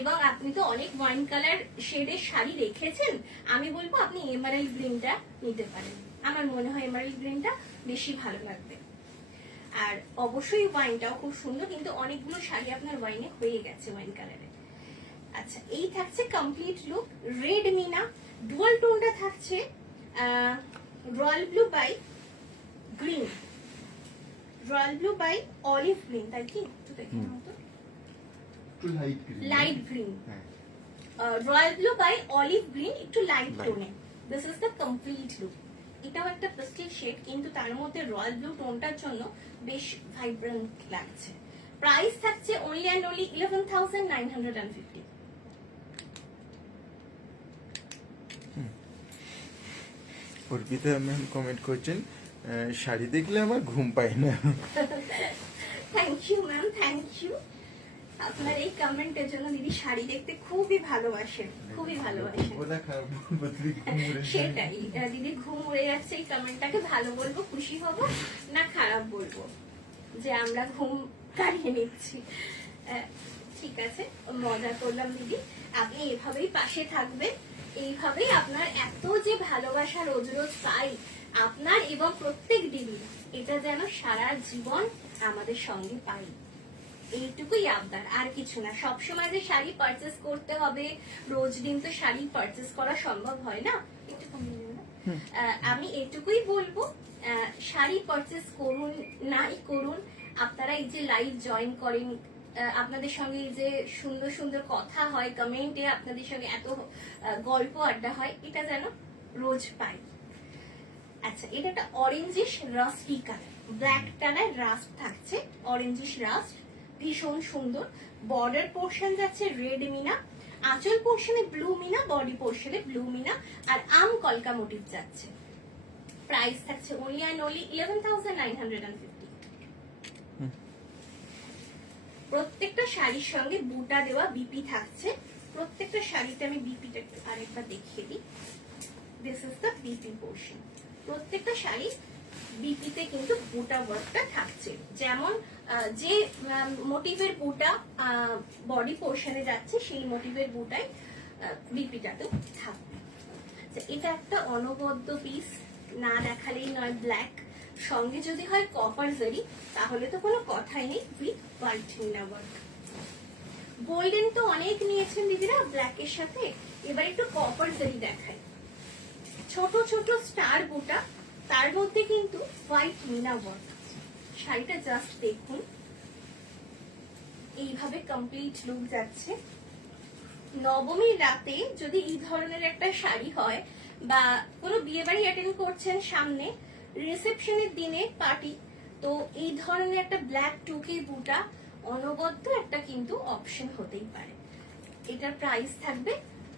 এবং আপনি তো অনেক ওয়াইন কালার শেডের শাড়ি রেখেছেন, আমি বলবো আপনি এমারেল্ড গ্রিনটা নিতে পারেন। আমার মনে হয় এমারেল্ড গ্রিনটা বেশি ভালো লাগবে। আর অবশ্যই ওয়াইনটাও খুব সুন্দর, কিন্তু অনেকগুলো শাড়ি আপনার ওয়াইনে হয়ে গেছে ওয়াইন কালারে। আচ্ছা, এই থাকছে কমপ্লিট লুক। রেড মিনা ডুয়াল টোনটা থাকছে royal blue by green, royal blue by olive green, তাই কি? একটু দেখে নাও তো। Light green, royal blue by olive green, একটু লাইট টোনে। This is the complete look. এটাও একটা পেস্টেল শেড, কিন্তু তার মধ্যে রয়্যাল ব্লু টোনটার জন্য বেশ ভাইব্রেন্ট লাগছে। প্রাইস থাকছে only and only 11,950। Arpita ma'am comment করছেন শাড়ি দেখলে আমার ঘুম পায় না। Thank you ma'am, thank you আপনার এই কমেন্টের জন্য। দিদি শাড়ি দেখতে খুবই ভালোবাসেন, খুবই ভালোবাসেন। সেটাই, দিদি ঘুম উড়ে যাচ্ছে, এই কমেন্টটাকে ভালো বলবো, খুশি হব না খারাপ বলবো যে আমরা ঘুম কাটিয়ে নিচ্ছি? ঠিক আছে, মজা করলাম দিদি। আপনি এভাবেই পাশে থাকবেন, এইভাবেই আপনার এত যে ভালোবাসা রোজ রোজ পাই আপনার এবং প্রত্যেক দিদি, এটা যেন সারা জীবন আমাদের সঙ্গে পাই, এইটুকুই আবদার, আর কিছু না। সবসময় যে শাড়ি পারচেস করতে হবে, রোজ দিন তো শাড়ি পারচেস করা সম্ভব হয় না। একটু কমিয়ে দেবো না? আমি এটুকুই বলবো, শাড়ি পারচেস করুন নাই করুন, আপনারা এই যে লাইভ জয়েন করেন, আপনাদের সঙ্গে যে সুন্দর সুন্দর কথা হয় কমেন্টে, আপনাদের সঙ্গে এত গল্প আড্ডা হয়, এটা যেন রোজ পাই। আচ্ছা, এটা একটা অরেঞ্জিশ রাস্টি কালার, ব্ল্যাক টানায় রাস্ট থাকছে, অরেঞ্জিশ রাস্ট, ভীষণ সুন্দর। বর্ডার পোর্শন যাচ্ছে রেড মিনা, আঁচল পোর্শনে ব্লু মিনা, বডি পোর্শনে ব্লু মিনা, আর আম কলকা মোটিভ যাচ্ছে। প্রাইস থাকছে অনলি অ্যান্ড অনলি 11,950। প্রত্যেকটা শাড়ির সঙ্গে বুটা দেওয়া বিপি থাকছে। প্রত্যেকটা শাড়িতে আমি বিপিটা আরেকবার দেখিয়ে দিই। This is the BP portion. প্রত্যেকটা শাড়ি বিপিতে কিন্তু বুটা ওয়ার্কটা থাকছে, যেমন যে মোটিভের বুটা বডি পোর্শনে যাচ্ছে সেই মোটিভের বুটাই বিপিটাতেও থাকবে। এটা একটা অনবদ্য পিস, না দেখালেই নয়। ব্ল্যাক সঙ্গে যদি হয় কপার জারি, তাহলে তো কোনো কথাই নেই, with white meena work. Golden তো অনেক নিয়েছেন দিদিরা ব্ল্যাকের সাথে, এবার একটু কপার জারি দেখাই। ছোট ছোট স্টার বুটা, তার মধ্যে কিন্তু হোয়াইট মিনা ওয়ার্ক। শাড়িটা জাস্ট দেখুন, এইভাবে কমপ্লিট লুক যাচ্ছে। নবমীর রাতে যদি এই ধরনের একটা শাড়ি হয়, বা কোনো বিয়ে বাড়ি অ্যাটেন্ড করছেন সামনে, রিসেপশনের দিনে পার্টি, তো এই ধরনের একটা ব্ল্যাক টুকে বুটা অনবদ্য একটা কিন্তু অপশন হতেই পারে। এটার প্রাইস থাকবে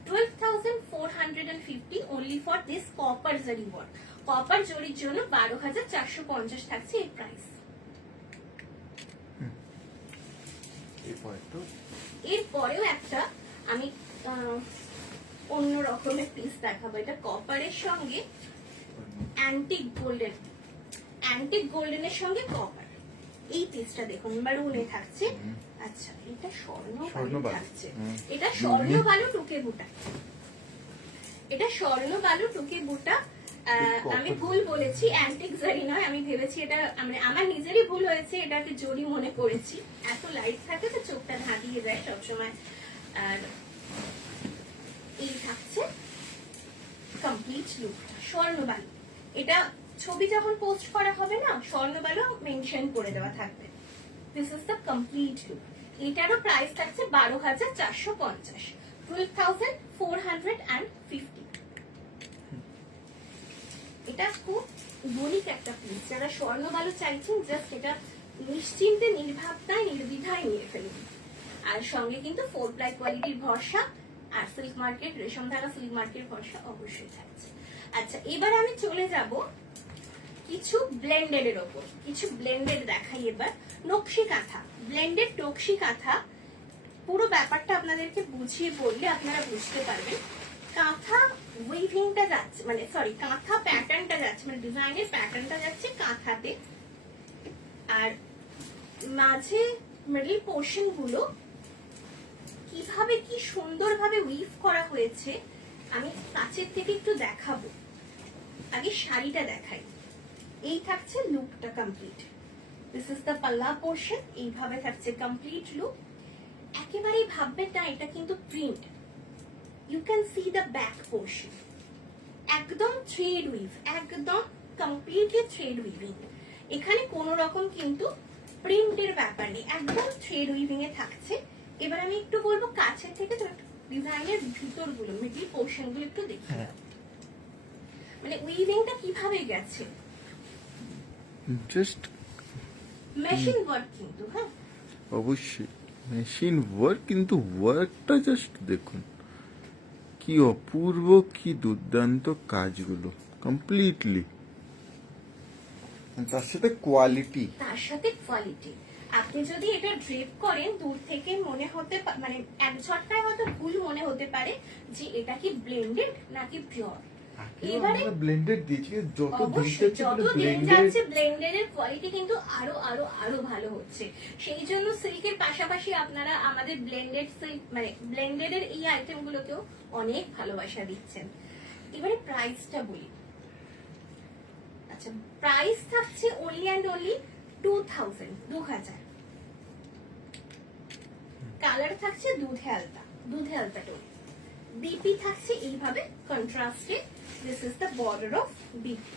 12,450 only for this copper zari work. Copper জরির জন্য 12,450 থাকছে এই প্রাইস। এরপরেও একটা আমি অন্য রকমের পিস দেখাবো। এটা কপারের সঙ্গে অ্যান্টিক গোল্ডেন, অ্যান্টিক গোল্ডেনের সঙ্গে কপার। এই পিসটা দেখুন মারুনে থাকছে। আচ্ছা, এটা স্বর্ণ থাকছে। এটা স্বর্ণ বালু টুকে বুটা, এটা স্বর্ণ বালু টুকে বুটা। আমি ভুল বলেছি, অ্যান্টিক জারি নয়। আমি ভেবেছি এটা, মানে আমার নিজেরই ভুল হয়েছে, এটাকে জরি মনে করেছি। এত লাইট থাকে তো চোখটা ধাঁধিয়ে যায় সবসময়। আর এই থাকছে কমপ্লিট লুকটা স্বর্ণ বালু। এটা ছবি যখন পোস্ট করা হবে না, স্বর্ণ বালু মেনশন করে দেওয়া থাকবে। This is the complete look. এটারও প্রাইস থাকছে 12,450, 12,450। এটা খুব ইউনিক একটা পিস। যারা স্বর্ণ বালু চাইছেন, জাস্ট এটা নিশ্চিন্তে নির্ভাবনায় নির্দ্বিধায় নিয়ে ফেলুন। আর সঙ্গে কিন্তু 4 প্লাই কোয়ালিটির ভরসা আর সিল্ক মার্কেট, রেশম ধারা সিল্ক মার্কেট ভরসা অবশ্যই থাকছে। আচ্ছা, এবার আমি চলে যাব কিছু ব্লেন্ডেড এর ওপর, কিছু ব্লেন্ডেড দেখাই এবার। নকশি কাঁথা, ব্লেন্ডেড নকশি কাঁথা, পুরো ব্যাপারটা আপনাদেরকে বুঝিয়ে বললে আপনারা বুঝতে পারবেন। কাঁথা উইভিংটা যাচ্ছে, মানে সরি কাঁথা প্যাটার্নটা যাচ্ছে, মানে ডিজাইনের প্যাটার্নটা যাচ্ছে কাঁথাতে, আর মাঝে মিডল পোর্শন গুলো কিভাবে কি সুন্দরভাবে উইভ করা হয়েছে আমি কাছের থেকে একটু দেখাবো। আগে শাড়িটা দেখাই। এই থাকছে লুকটা কমপ্লিট, দিস ইজ দ্য পাল্লা পোর্শন, এইভাবে থাকছে কমপ্লিট লুক। একেবারেই ভাববেন না এটা কিন্তু print, you can see the back portion, একদম থ্রেড উইভ, একদম কমপ্লিটলি থ্রেড উইভিং। এখানে কোনো রকম কিন্তু প্রিন্টের ব্যাপার নেই, একদম থ্রেড উইভিং এ থাকছে। এবার আমি একটু বলবো কাছের থেকে তো ডিজাইনের ভিতর গুলো, মিডল পোর্শন গুলো একটু দেখি, মানে উইভিংটা কিভাবে গেছে। জাস্ট মেশিন ওয়ার্ক কিন্তু, হ্যাঁ অবশ্যই মেশিন ওয়ার্ক, কিন্তু ওয়ার্কটা জাস্ট দেখুন কি অপূর্ব, কি দুর্দান্ত কাজগুলো কমপ্লিটলি, তার সাথে কোয়ালিটি, তার সাথে কোয়ালিটি। আপনি যদি এটা ড্রেপ করেন দূর থেকে মনে হতে মানে এক ঝটকায় হয়তো ভুল মনে হতে পারে যে এটা কি ব্লেন্ডেড নাকি পিওর। এবারে ব্লেন্ডেড দিয়েছি, যত অবশ্যই যত দিন যাচ্ছে ব্লেন্ডেডের কোয়ালিটি কিন্তু আরো আরো আরো ভালো হচ্ছে। সেই জন্য সিল্কের পাশাপাশি আপনারা আমাদের ব্লেন্ডেড সিল্ক মানে ব্লেন্ডেডের এই আইটেম গুলোকেও অনেক ভালোবাসা দিচ্ছেন। এবারে প্রাইসটা বলি। আচ্ছা, প্রাইস থাকছে অনলি অ্যান্ড অনলি 2000। কালার থাকছে দুধে আলতা টোন। বিপি থাকছে এইভাবে কন্ট্রাস্টে, this is the border of BP.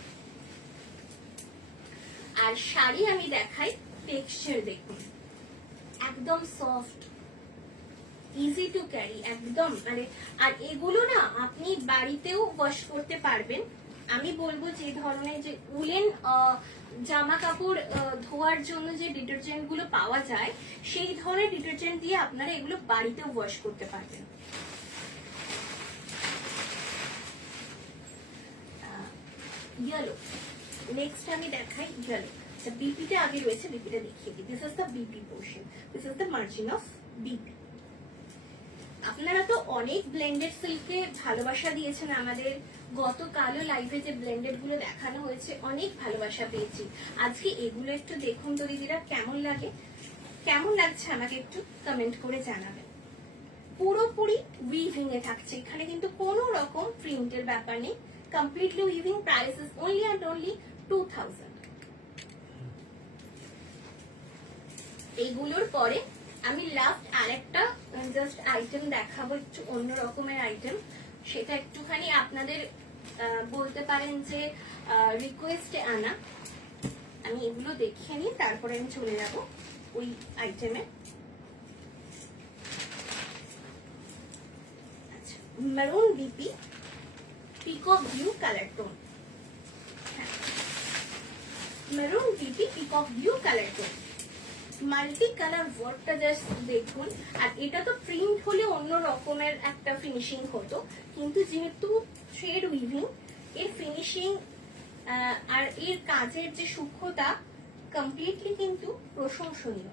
আর শাড়ি আমি দেখাই, টেক্সচার দেখুন একদম সফট, ইজি টু ক্যারি, একদম মানে। আর এগুলো না আপনি বাড়িতেও ওয়াশ করতে পারবেন। আমি বলবো যে ধরনের যে উলেন জামা কাপড় ধোয়ার জন্য যে ডিটারজেন্ট গুলো পাওয়া যায়, সেই ধরনের ডিটারজেন্ট দিয়ে আপনারা এগুলো বাড়িতেও ওয়াশ করতে পারবেন। ইয়েলো, নেক্সট আমি দেখাই ইয়েলো। আচ্ছা, বিপিটা আগে রয়েছে, বিপিটা দেখিয়ে দিই। This is the BP portion, this is the margin of BP. আপনারা তো অনেক ব্লেন্ডেড সিল্কে ভালোবাসা দিয়েছেন আমাদের। গতকালও লাইভে যে ব্লেন্ডেড গুলো দেখানো হয়েছে অনেক ভালোবাসা পেয়েছি। আজকে এগুলো একটু দেখুন তো দিদিরা, কেমন লাগে, কেমন লাগছে আমাকে একটু কমেন্ট করে জানাবেন। পুরোপুরি উইভিং এ থাকছে, এখানে কিন্তু কোনো রকম প্রিন্টের ব্যাপার নেই, completely weaving. Price is only and only 2000। এগুলোর পরে আমি লাস্ট আরেকটা জাস্ট আইটেম দেখাবো, একটু অন্য রকমের আইটেম। সেটা একটুখানি আপনাদের বলতে পারেন যে রিকোয়েস্টে আনা। আমি এগুলো দেখিয়ে নিই, তারপরে আমি চলে যাব ওই আইটেমে। আচ্ছা, maroon BP peacock blue colour tone, maroon BP peacock blue colour tone, multi colour ওয়ার্কটা জাস্ট দেখুন। আর এটা তো প্রিন্ট হলে অন্য রকমের একটা ফিনিশিং হতো, কিন্তু যেহেতু থ্রেড উইভিং, এর ফিনিশিং আর এর কাজের যে সূক্ষ্মতা কমপ্লিটলি কিন্তু প্রশংসনীয়।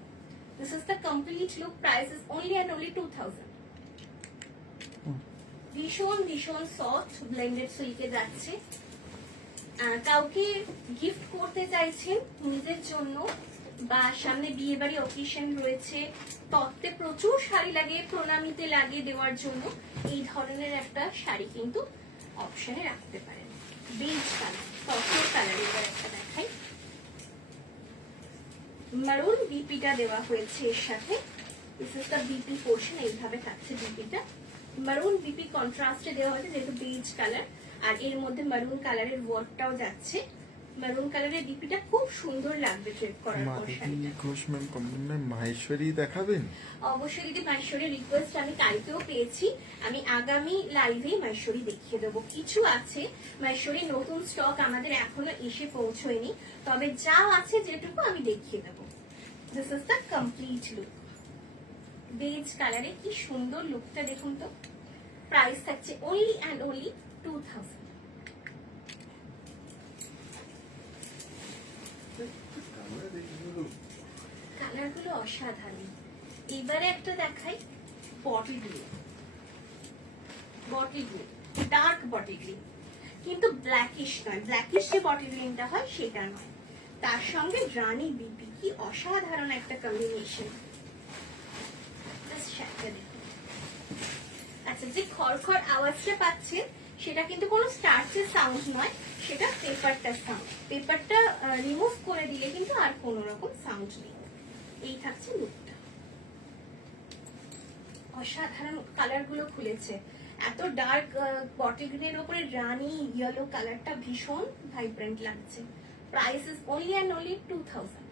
This is the complete look, price is only and only 2000। ভীষণ ভীষণ সফট ব্লেন্ডেড সিল্কে যাচ্ছে। কাউকে গিফট করতে চাইছেন নিজের জন্য, বা সামনে বিয়ে বাড়ি অকেশন রয়েছে, তত্ত্বে প্রচুর শাড়ি লাগে, প্রণামীতে লাগে দেওয়ার জন্য, এই ধরনের একটা শাড়ি কিন্তু অপশনে রাখতে পারেন। বেজ কালার, তসর কালার, এবার একটা দেখাই। মারুন বিপিটা দেওয়া হয়েছে এর সাথে, this is the BP portion, এইভাবে থাকছে বিপিটা। মারুন বিপি কন্ট্রাস্টে দেওয়া হয়েছে যেহেতু বেজ কালার, আর এর মধ্যে মারুন কালারের ওয়ার্কটাও যাচ্ছে। মেরুন কালারের বিপিটা খুব সুন্দর লাগবে ড্রেপ করার পর শাড়িটা। ঘোষ ম্যাম কমপ্লিমেন্ট মাহেশ্বরী দেখাবেন? অবশ্যই দিদি, মাহেশ্বরীর রিকোয়েস্ট আমি কালকেও পেয়েছি। আমি আগামী লাইভে মাহেশ্বরী দেখিয়ে দেবো। কিছু আছে মাহেশ্বরীর নতুন স্টক আমাদের এখনো এসে পৌঁছয়নি, তবে যা আছে যেটুকু আমি দেখিয়ে দেবো। This is the complete look. Beige কালারে, কি সুন্দর লুকটা দেখুন তো। প্রাইস থাকছে অনলি অ্যান্ড অনলি 2000। কালার গুলো অসাধারণ। এবারে একটা দেখাই bottle green, bottle green, dark bottle green, কিন্তু ব্ল্যাকিশ নয়, ব্ল্যাকিশ যে বটল গ্রিনটা হয় সেটা নয়। তার সঙ্গে রানী বিপি, কি অসাধারণ একটা কম্বিনেশন। আচ্ছা, যে খড়খড় আওয়াজটা পাচ্ছেন সেটা কিন্তু কোনো স্টার্চের সাউন্ড নয়, সেটা পেপারটার সাউন্ড। পেপারটা রিমুভ করে দিলে কিন্তু আর কোনো রকম সাউন্ড নেই। এই থাকছে লুকটা। অসাধারণ কালার গুলো খুলেছে। এত ডার্ক বটল গ্রিনের উপরে রানী ইয়েলো কালারটা ভীষণ ভাইব্রেন্ট লাগছে। Price is only and only 2000।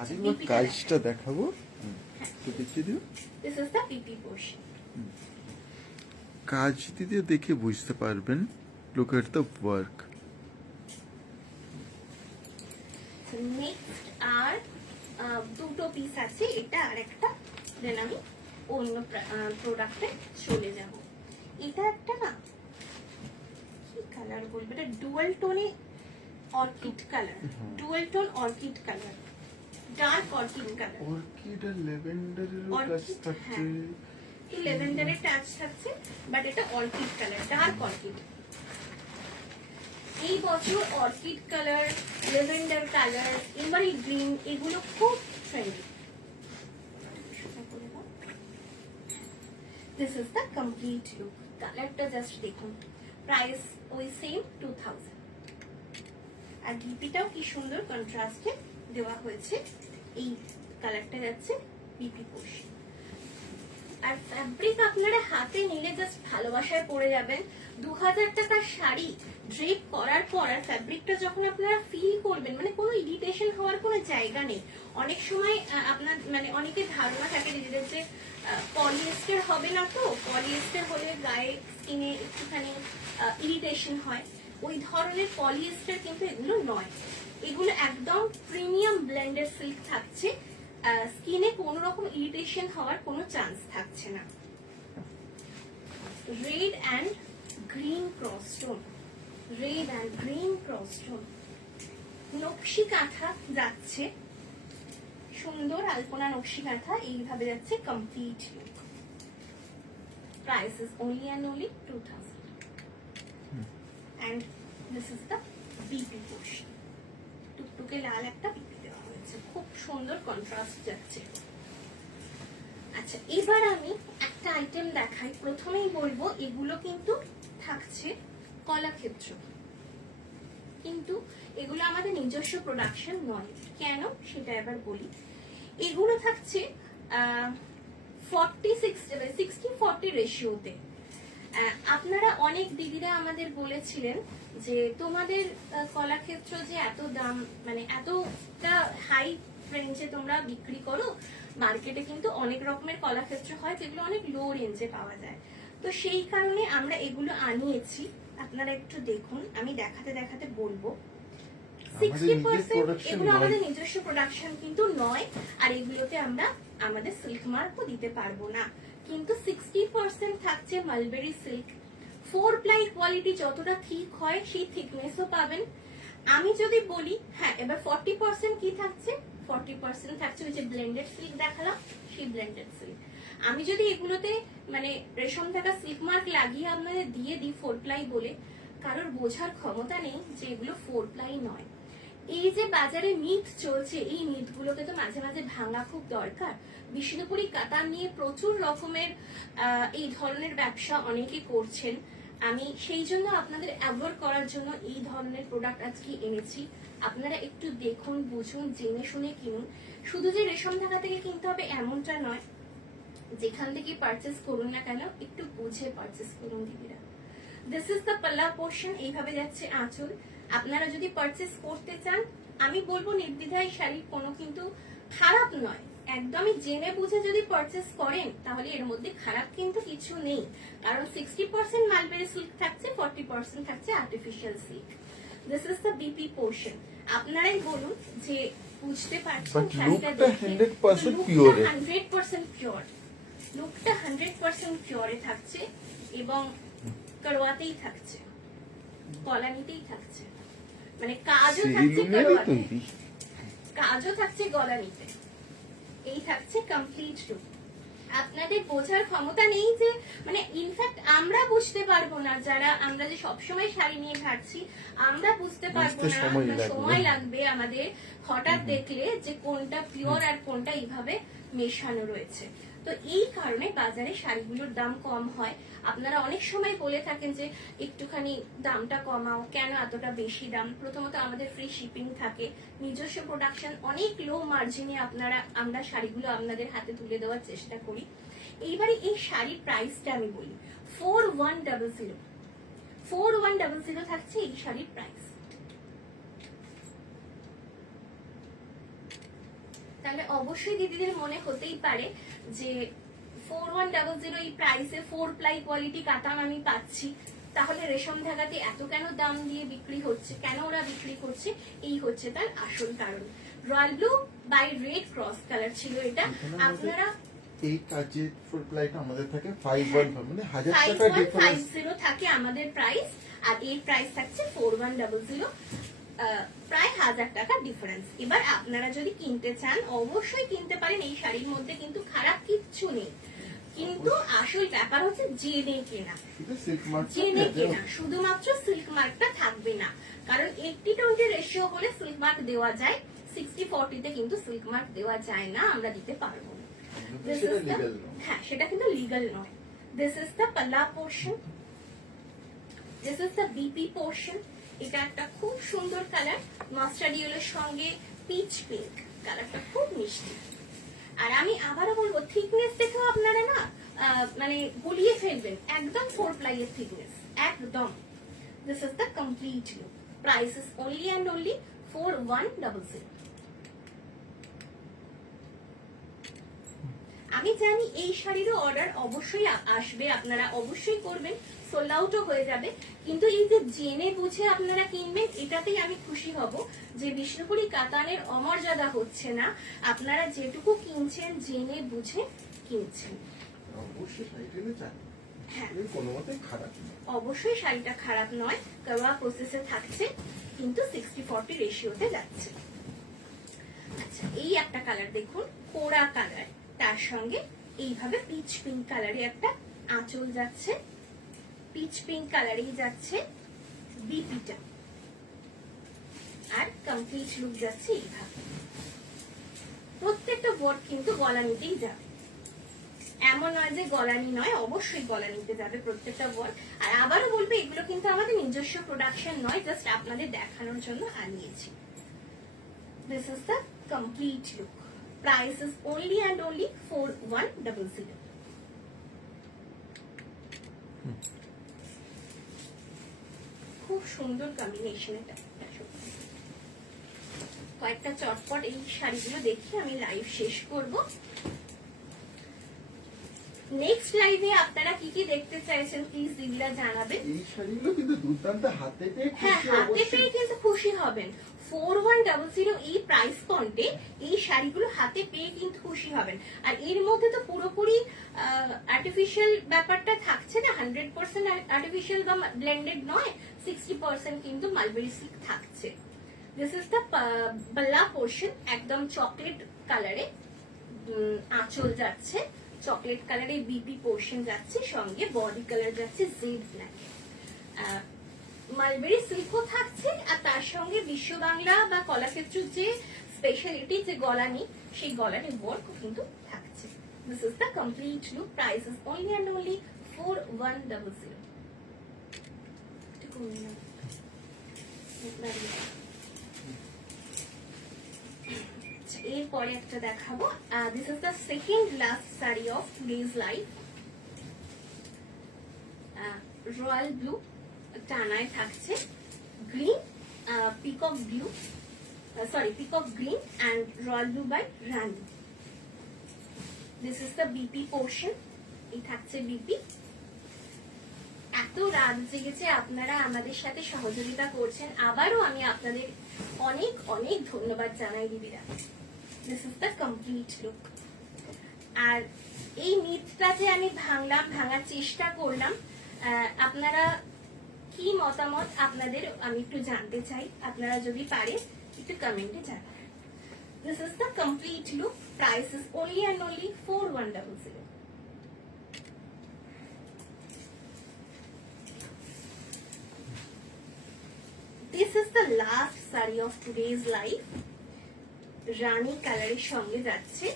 আজকে কাজটা দেখাবো, তো দেখিয়ে দিও। This is the PP portion. কাজ দিতে দেখে বুঝতে পারবেন। Look at the work. Next আর দুটো পিস আছে, এটা আর একটা, দেন আমি অন্য প্রোডাক্টে চলে যাব। এটা একটা না, কি কালার বলবো, এটা ডুয়াল টোনে orchid colour, dual tone orchid colour, dark orchid colour. Orchid আর ল্যাভেন্ডারের কাজ অর্কিড, থাকছে। হ্যাঁ, এই ল্যাভেন্ডারের টাচ থাকছে, বাট এটা অর্কিড কালার, ডার্ক অর্কিড। এই বছর অর্কিড কালার, ল্যাভেন্ডার কালার, এবারে গ্রিন, এগুলো খুব trendy. This is the complete look. কালারটা জাস্ট দেখুন। প্রাইস ওই সেম 2000। আর ডিপিটাও কি সুন্দর কন্ট্রাস্টে দেওয়া হয়েছে। এই কালারটা যাচ্ছে বিপি পোর্শন। আর ফ্যাব্রিক আপনারা হাতে নিলে জাস্ট ভালোবাসায় পড়ে যাবেন। 2000 টাকার শাড়ি ড্রেপ করার পর আর ফ্যাব্রিকটা যখন আপনারা ফিল করবেন, মানে কোনো ইরিটেশন হওয়ার কোনো জায়গা নেই। অনেক সময় আপনার মানে অনেকের ধারণা থাকে নিজেদের যে পলিয়েস্টার হবে না, তো পলিয়েস্টার হলে গায়ে স্কিনে একটুখানি ইরিটেশন হয়। ওই ধরনের পলিয়েস্টার কিন্তু এগুলো নয়। এগুলো একদম প্রিমিয়াম ব্লেন্ডেড সিল্ক থাকছে। স্কিনে কোনো রকম ইরিটেশন হওয়ার কোনো চান্স থাকছে না। Red and green cross tone, red and green cross tone, nakshi kantha যাচ্ছে, সুন্দর আলপনা নকশি কাঁথা এইভাবে যাচ্ছে complete look. Price is only and only 2000। And this is the BP portion. টুকটুকে লাল একটা বিপি দেওয়া হয়েছে, খুব সুন্দর কন্ট্রাস্ট যাচ্ছে। আচ্ছা, এবার আমি একটা আইটেম দেখাই। প্রথমেই বলবো এগুলো কিন্তু থাকছে কলাক্ষেত্র, কিন্তু এগুলো আমাদের নিজস্ব প্রোডাকশন নয়। কেন সেটা এবার বলি। এগুলো থাকছে 60-40 রেশিওতে। আপনারা অনেক দিদিরা আমাদের বলেছিলেন যে তোমাদের কলাক্ষেত্র যে এত দাম, মানে এতটা হাই রেঞ্জে তোমরা বিক্রি করো, মার্কেটে কিন্তু অনেক রকমের কলাক্ষেত্র হয় যেগুলো অনেক লো রেঞ্জে পাওয়া যায়। তো সেই কারণে আমরা এগুলো আনিয়েছি। আপনারা একটু দেখুন, আমি দেখাতে দেখাতে বলবো। 60% এগুলো আমাদের নিজস্ব প্রোডাকশন কিন্তু নয়, আর এগুলোতে আমরা আমাদের সিল্ক মার্কও দিতে পারবো না। কিন্তু 60% থাকছে মালবেরি সিল্ক। 4 প্লাই কোয়ালিটি যতটা থিক হয় সেই থিকনেসও পাবেন। আমি যদি বলি, হ্যাঁ, এবার 40% কি থাকছে, 40% থাকছে ওই যে ব্লেন্ডেড সিল্ক দেখালাম, সেই ব্লেন্ডেড সিল্ক। আমি যদি এগুলোতে মানে রেশম থাকা সিল্ক মার্ক লাগিয়ে আপনাদের দিয়ে দিই 4 প্লাই বলে, কারোর বোঝার ক্ষমতা নেই যে এগুলো 4 প্লাই নয়। এই যে বাজারে মিথ চলছে, এই মিথগুলোকে তো মাঝে মাঝে ভাঙা খুব দরকার। বিষ্ণুপুরি কাতান নিয়ে প্রচুর রকমের এই ধরনের ব্যবসা অনেকে করছেন। আমি সেই জন্য আপনাদের অ্যাভয়েড করার জন্য এই ধরনের প্রোডাক্ট আজকে এনেছি। আপনারা একটু দেখুন, বুঝুন, জেনে শুনে কিনুন। শুধু যে রেশম ঢাকা থেকে কিনতে হবে এমনটা নয়। যেখান থেকে পারচেস করুন না কেন, একটু বুঝে পারচেস করুন দিদিরা। দিস ইজ দ্য পাল্লা পোর্শন। এইভাবে যাচ্ছে আঁচল। আপনারা যদি পারচেস করতে চান, আমি বলবো নির্দ্বিধায় শাড়ি কোনো কিন্তু খারাপ নয়। একদমই জেনে বুঝে যদি পারচেস করেন তাহলে এর মধ্যে খারাপ কিন্তু কিছু নেই। কারণ 60% মালবেরি সিল্ক থাকছে, 40% থাকছে artificial silk. This is the BP portion. আপনারাই বলুন যে বুঝতে পারছেন But শাড়িটা lookটা দেখে 100% pure এ। 100% পিওর, লুকটা 100% পিওরে থাকছে এবং করওয়াতেই থাকছে, গলানিতেই থাকছে, মানে কাজও থাকছে সেলুনেরই করওয়াতে, তৈরি। কাজও থাকছে গলানিতে, এই থাকছে কমপ্লিট লুক। আপনাদের বোঝার ক্ষমতা নেই যে মানে ইনফ্যাক্ট আমরা বুঝতে পারবো না, যারা আমরা যে সবসময় শাড়ি নিয়ে ঘাটছি আমরা বুঝতে পারবো বুঝতে না, সময় আমরা লাগবে। সময় লাগবে আমাদের হঠাৎ দেখলে যে কোনটা পিওর আর কোনটা এইভাবে মেশানো রয়েছে। তো এই কারণে বাজারে শাড়িগুলোর দাম কম হয়। আপনারা অনেক সময় বলে থাকেন যে একটুখানি দামটা কমাও, কেন এতটা বেশি দাম? প্রথমত আমাদের ফ্রি শিপিং থাকে, নিজস্ব প্রোডাকশন, অনেক লো মার্জিনে আমরা শাড়িগুলো আপনাদের হাতে তুলে দেওয়ার চেষ্টা করি। এইবারে এই শাড়ির প্রাইসটা আমি বলি, 4100 থাকছে এই শাড়ির প্রাইস। তাহলে অবশ্যই দিদিদের মনে হতেই পারে যে 4100 এই প্রাইসে 4 প্লাই কোয়ালিটি কাতান আমি পাচ্ছি, তাহলে রেশম ধাগাতে এত কেন দাম দিয়ে বিক্রি হচ্ছে, কেন ওরা বিক্রি করছে? এই হচ্ছে তার আসল কারণ। Royal blue by red cross colour ছিল এটা। আপনারা এই কাজের ফুল প্লাইটা আমাদের থাকে 515, মানে 1000 টাকা ডিফারেন্স। 5150 থাকে আমাদের প্রাইস, আর এর প্রাইস থাকছে 4100, প্রায় 1000 টাকা ডিফারেন্স। এবার আপনারা যদি কিনতে চান অবশ্যই কিনতে পারেন, এই শাড়ির মধ্যে কিন্তু খারাপ কিচ্ছু নেই, কিন্তু আসল ব্যাপার হচ্ছে জেনে কেনা, শুধু সিল্ক মার্ক জেনে কেনা। শুধুমাত্র সিল্ক মার্কটা থাকবে না, কারণ 80-20 রেশিও হলে সিল্ক মার্ক দেওয়া যায়, 60-40 তে কিন্তু সিল্ক মার্ক দেওয়া যায় না, আমরা দিতে পারবো না। This সেটা is the- লিগ্যাল না। হ্যাঁ, সেটা কিন্তু লিগ্যাল নয়। দিস ইজ দ্য পাল্লা portion, this is the BP portion. এটা একটা খুব সুন্দর কালার, মাস্টার্ড ইয়েলোর সঙ্গে পিচ পিঙ্ক, কালারটা খুব মিষ্টি। আর আমি আবারও বলবো, থিকনেস দেখেও আপনারা না মানে গুলিয়ে ফেলবেন, একদম 4 প্লাই এর থিকনেস, একদম। This is the complete look. Price is only and only 4100। আমি জানি এই শাড়িরও অর্ডার অবশ্যই আসবে, আপনারা অবশ্যই করবেন, সোল্ড আউটও হয়ে যাবে, কিন্তু এই যে জেনে বুঝে আপনারা কিনবেন, এটাতেই আমি খুশি হব যে বিষ্ণুপুরি কাতানের অমর্যাদা হচ্ছে না। আপনারা যেটুকু কিনছেন জেনে বুঝে কিনছেন। অবশ্যই শাড়িটা নিয়ে চাই, হ্যাঁ, এর কোনো মতেই খারাপ না। অবশ্যই শাড়িটা খারাপ নয়, করওয়া প্রসেসে থাকছে, কিন্তু 60-40 রেশিওতে যাচ্ছে। আচ্ছা, এই একটা কালার দেখুন, কোরা কালার, তার সঙ্গে এইভাবে পিচ পিঙ্ক কালারে একটা আঁচল যাচ্ছে, পিচ পিঙ্ক কালারেই যাচ্ছে বিপিটা, আর কমপ্লিট লুক যাচ্ছে এইভাবে। প্রত্যেকটা ওয়ার্ড কিন্তু গলানিতেই যাবে, এমন নয় যে গলানি নয়, অবশ্যই গলানিতে যাবে প্রত্যেকটা ওয়ার্ড। আর আবারও বলবো, এগুলো কিন্তু আমাদের নিজস্ব প্রোডাকশন নয়, জাস্ট আপনাদের দেখানোর জন্য আনিয়েছি। This is the complete look. Price is only and only 4100. খুব সুন্দর কম্বিনেশন এটা। কয়েকটা চটপট এই শাড়িগুলো দেখি আমি লাইভ শেষ করব। নেক্সট লাইভে আপনারা কি কি দেখতে চাইছেন প্লিজ দিদিরা জানাবেন। এই শাড়িগুলো কিন্তু দুর্দান্ত, হাতে পেয়ে হ্যাঁ, খুশি হাতে অবশ্যই। পেয়ে কিন্তু খুশি হবেন। 4100 এই প্রাইস পয়েন্টে এই শাড়িগুলো হাতে পেয়ে কিন্তু খুশি হবেন। আর এর মধ্যে তো পুরোপুরি আর্টিফিশিয়াল ব্যাপারটা থাকছে না, 100% আর্টিফিশিয়াল বা ব্লেন্ডেড নয়, 60% কিন্তু মালবেরি সিল্ক থাকছে। দিস ইজ দ্য পাল্লা পোর্শন, একদম চকলেট কালারে আঁচল যাচ্ছে, চকলেট কালারে বিপি পোর্শন যাচ্ছে, সঙ্গে বডি কালার যাচ্ছে জেড ব্ল্যাক। মালবেরি সিল্কও থাকছে, আর তার সঙ্গে বিশ্ব বাংলা বা কলাক্ষেত্রের যে স্পেশালিটি যে গলানি, সেই গলানি ওয়ার্ক কিন্তু থাকছে। This is the complete look. Price is only and only 4100। এরপরে একটা দেখাবো, this is the second last sari of today's live. Royal blue টানায় থাকছে, green peacock blue, peacock green and royal blue by রানি। This is the BP portion, এই থাকছে BP. এত এত রাত জেগেছে আপনারা আমাদের সাথে সহযোগিতা করছেন, আবারও আমি আপনাদের অনেক অনেক ধন্যবাদ জানাই দিদিরা। This is the complete look. আর এই মিথটা যে আমি ভাঙার চেষ্টা করলাম, আপনারা কি মতামত আপনাদের আমি একটু জানতে চাই, আপনারা যদি পারেন একটু কমেন্টে জানান। This is the complete look. Price is only and only 4100. This is the last saree of today's live. রানী কালারের সঙ্গে যাচ্ছে,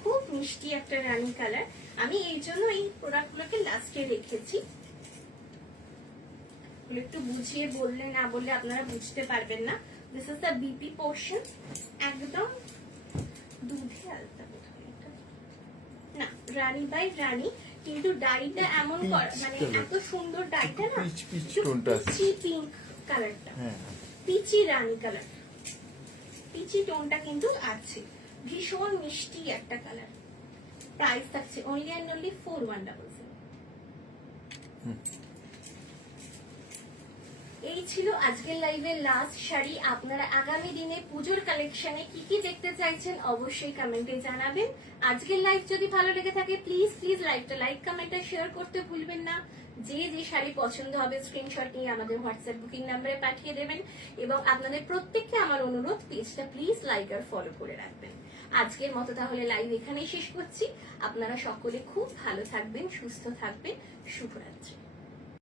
খুব মিষ্টি একটা রানী কালার। আমি এই জন্য এই প্রোডাক্টগুলোকে লাস্টে রেখেছি, একটু বুঝিয়ে বললে না বললে আপনারা বুঝতে পারবেন না। This is the BP portion, একদম দুধে আলতা না, রানী বাই রানী, কিন্তু ডাইটা এমন মানে এত সুন্দর ডাইটা না, পিচি পিঙ্ক কালারটা, পিচি রানী কালার, পিচি টোনটা কিন্তু আছে, ভীষণ মিষ্টি একটা কালার। প্রাইস থাকছে অনলি অ্যান্ড অনলি 4100। এই ছিল আজকের লাইভের লাস্ট শাড়ি। আপনারা আগামী দিনে পুজোর কালেকশনে কি কি দেখতে চাইছেন অবশ্যই কমেন্টে জানাবেন। আজকের লাইভ যদি ভালো লেগে থাকে প্লিজ প্লিজ লাইভটা লাইক কমেন্ট আর শেয়ার করতে ভুলবেন না। যে যে শাড়ি পছন্দ হবে স্ক্রিনশট নিয়ে আমাদের হোয়াটসঅ্যাপ বুকিং নাম্বারে পাঠিয়ে দেবেন, এবং আপনাদের প্রত্যেককে আমার অনুরোধ পেজটা প্লিজ লাইক আর ফলো করে রাখবেন। আজকের মতো তাহলে লাইভ এখানেই শেষ করছি। আপনারা সকলে খুব ভালো থাকবেন, সুস্থ থাকবেন। শুভরাত্রি।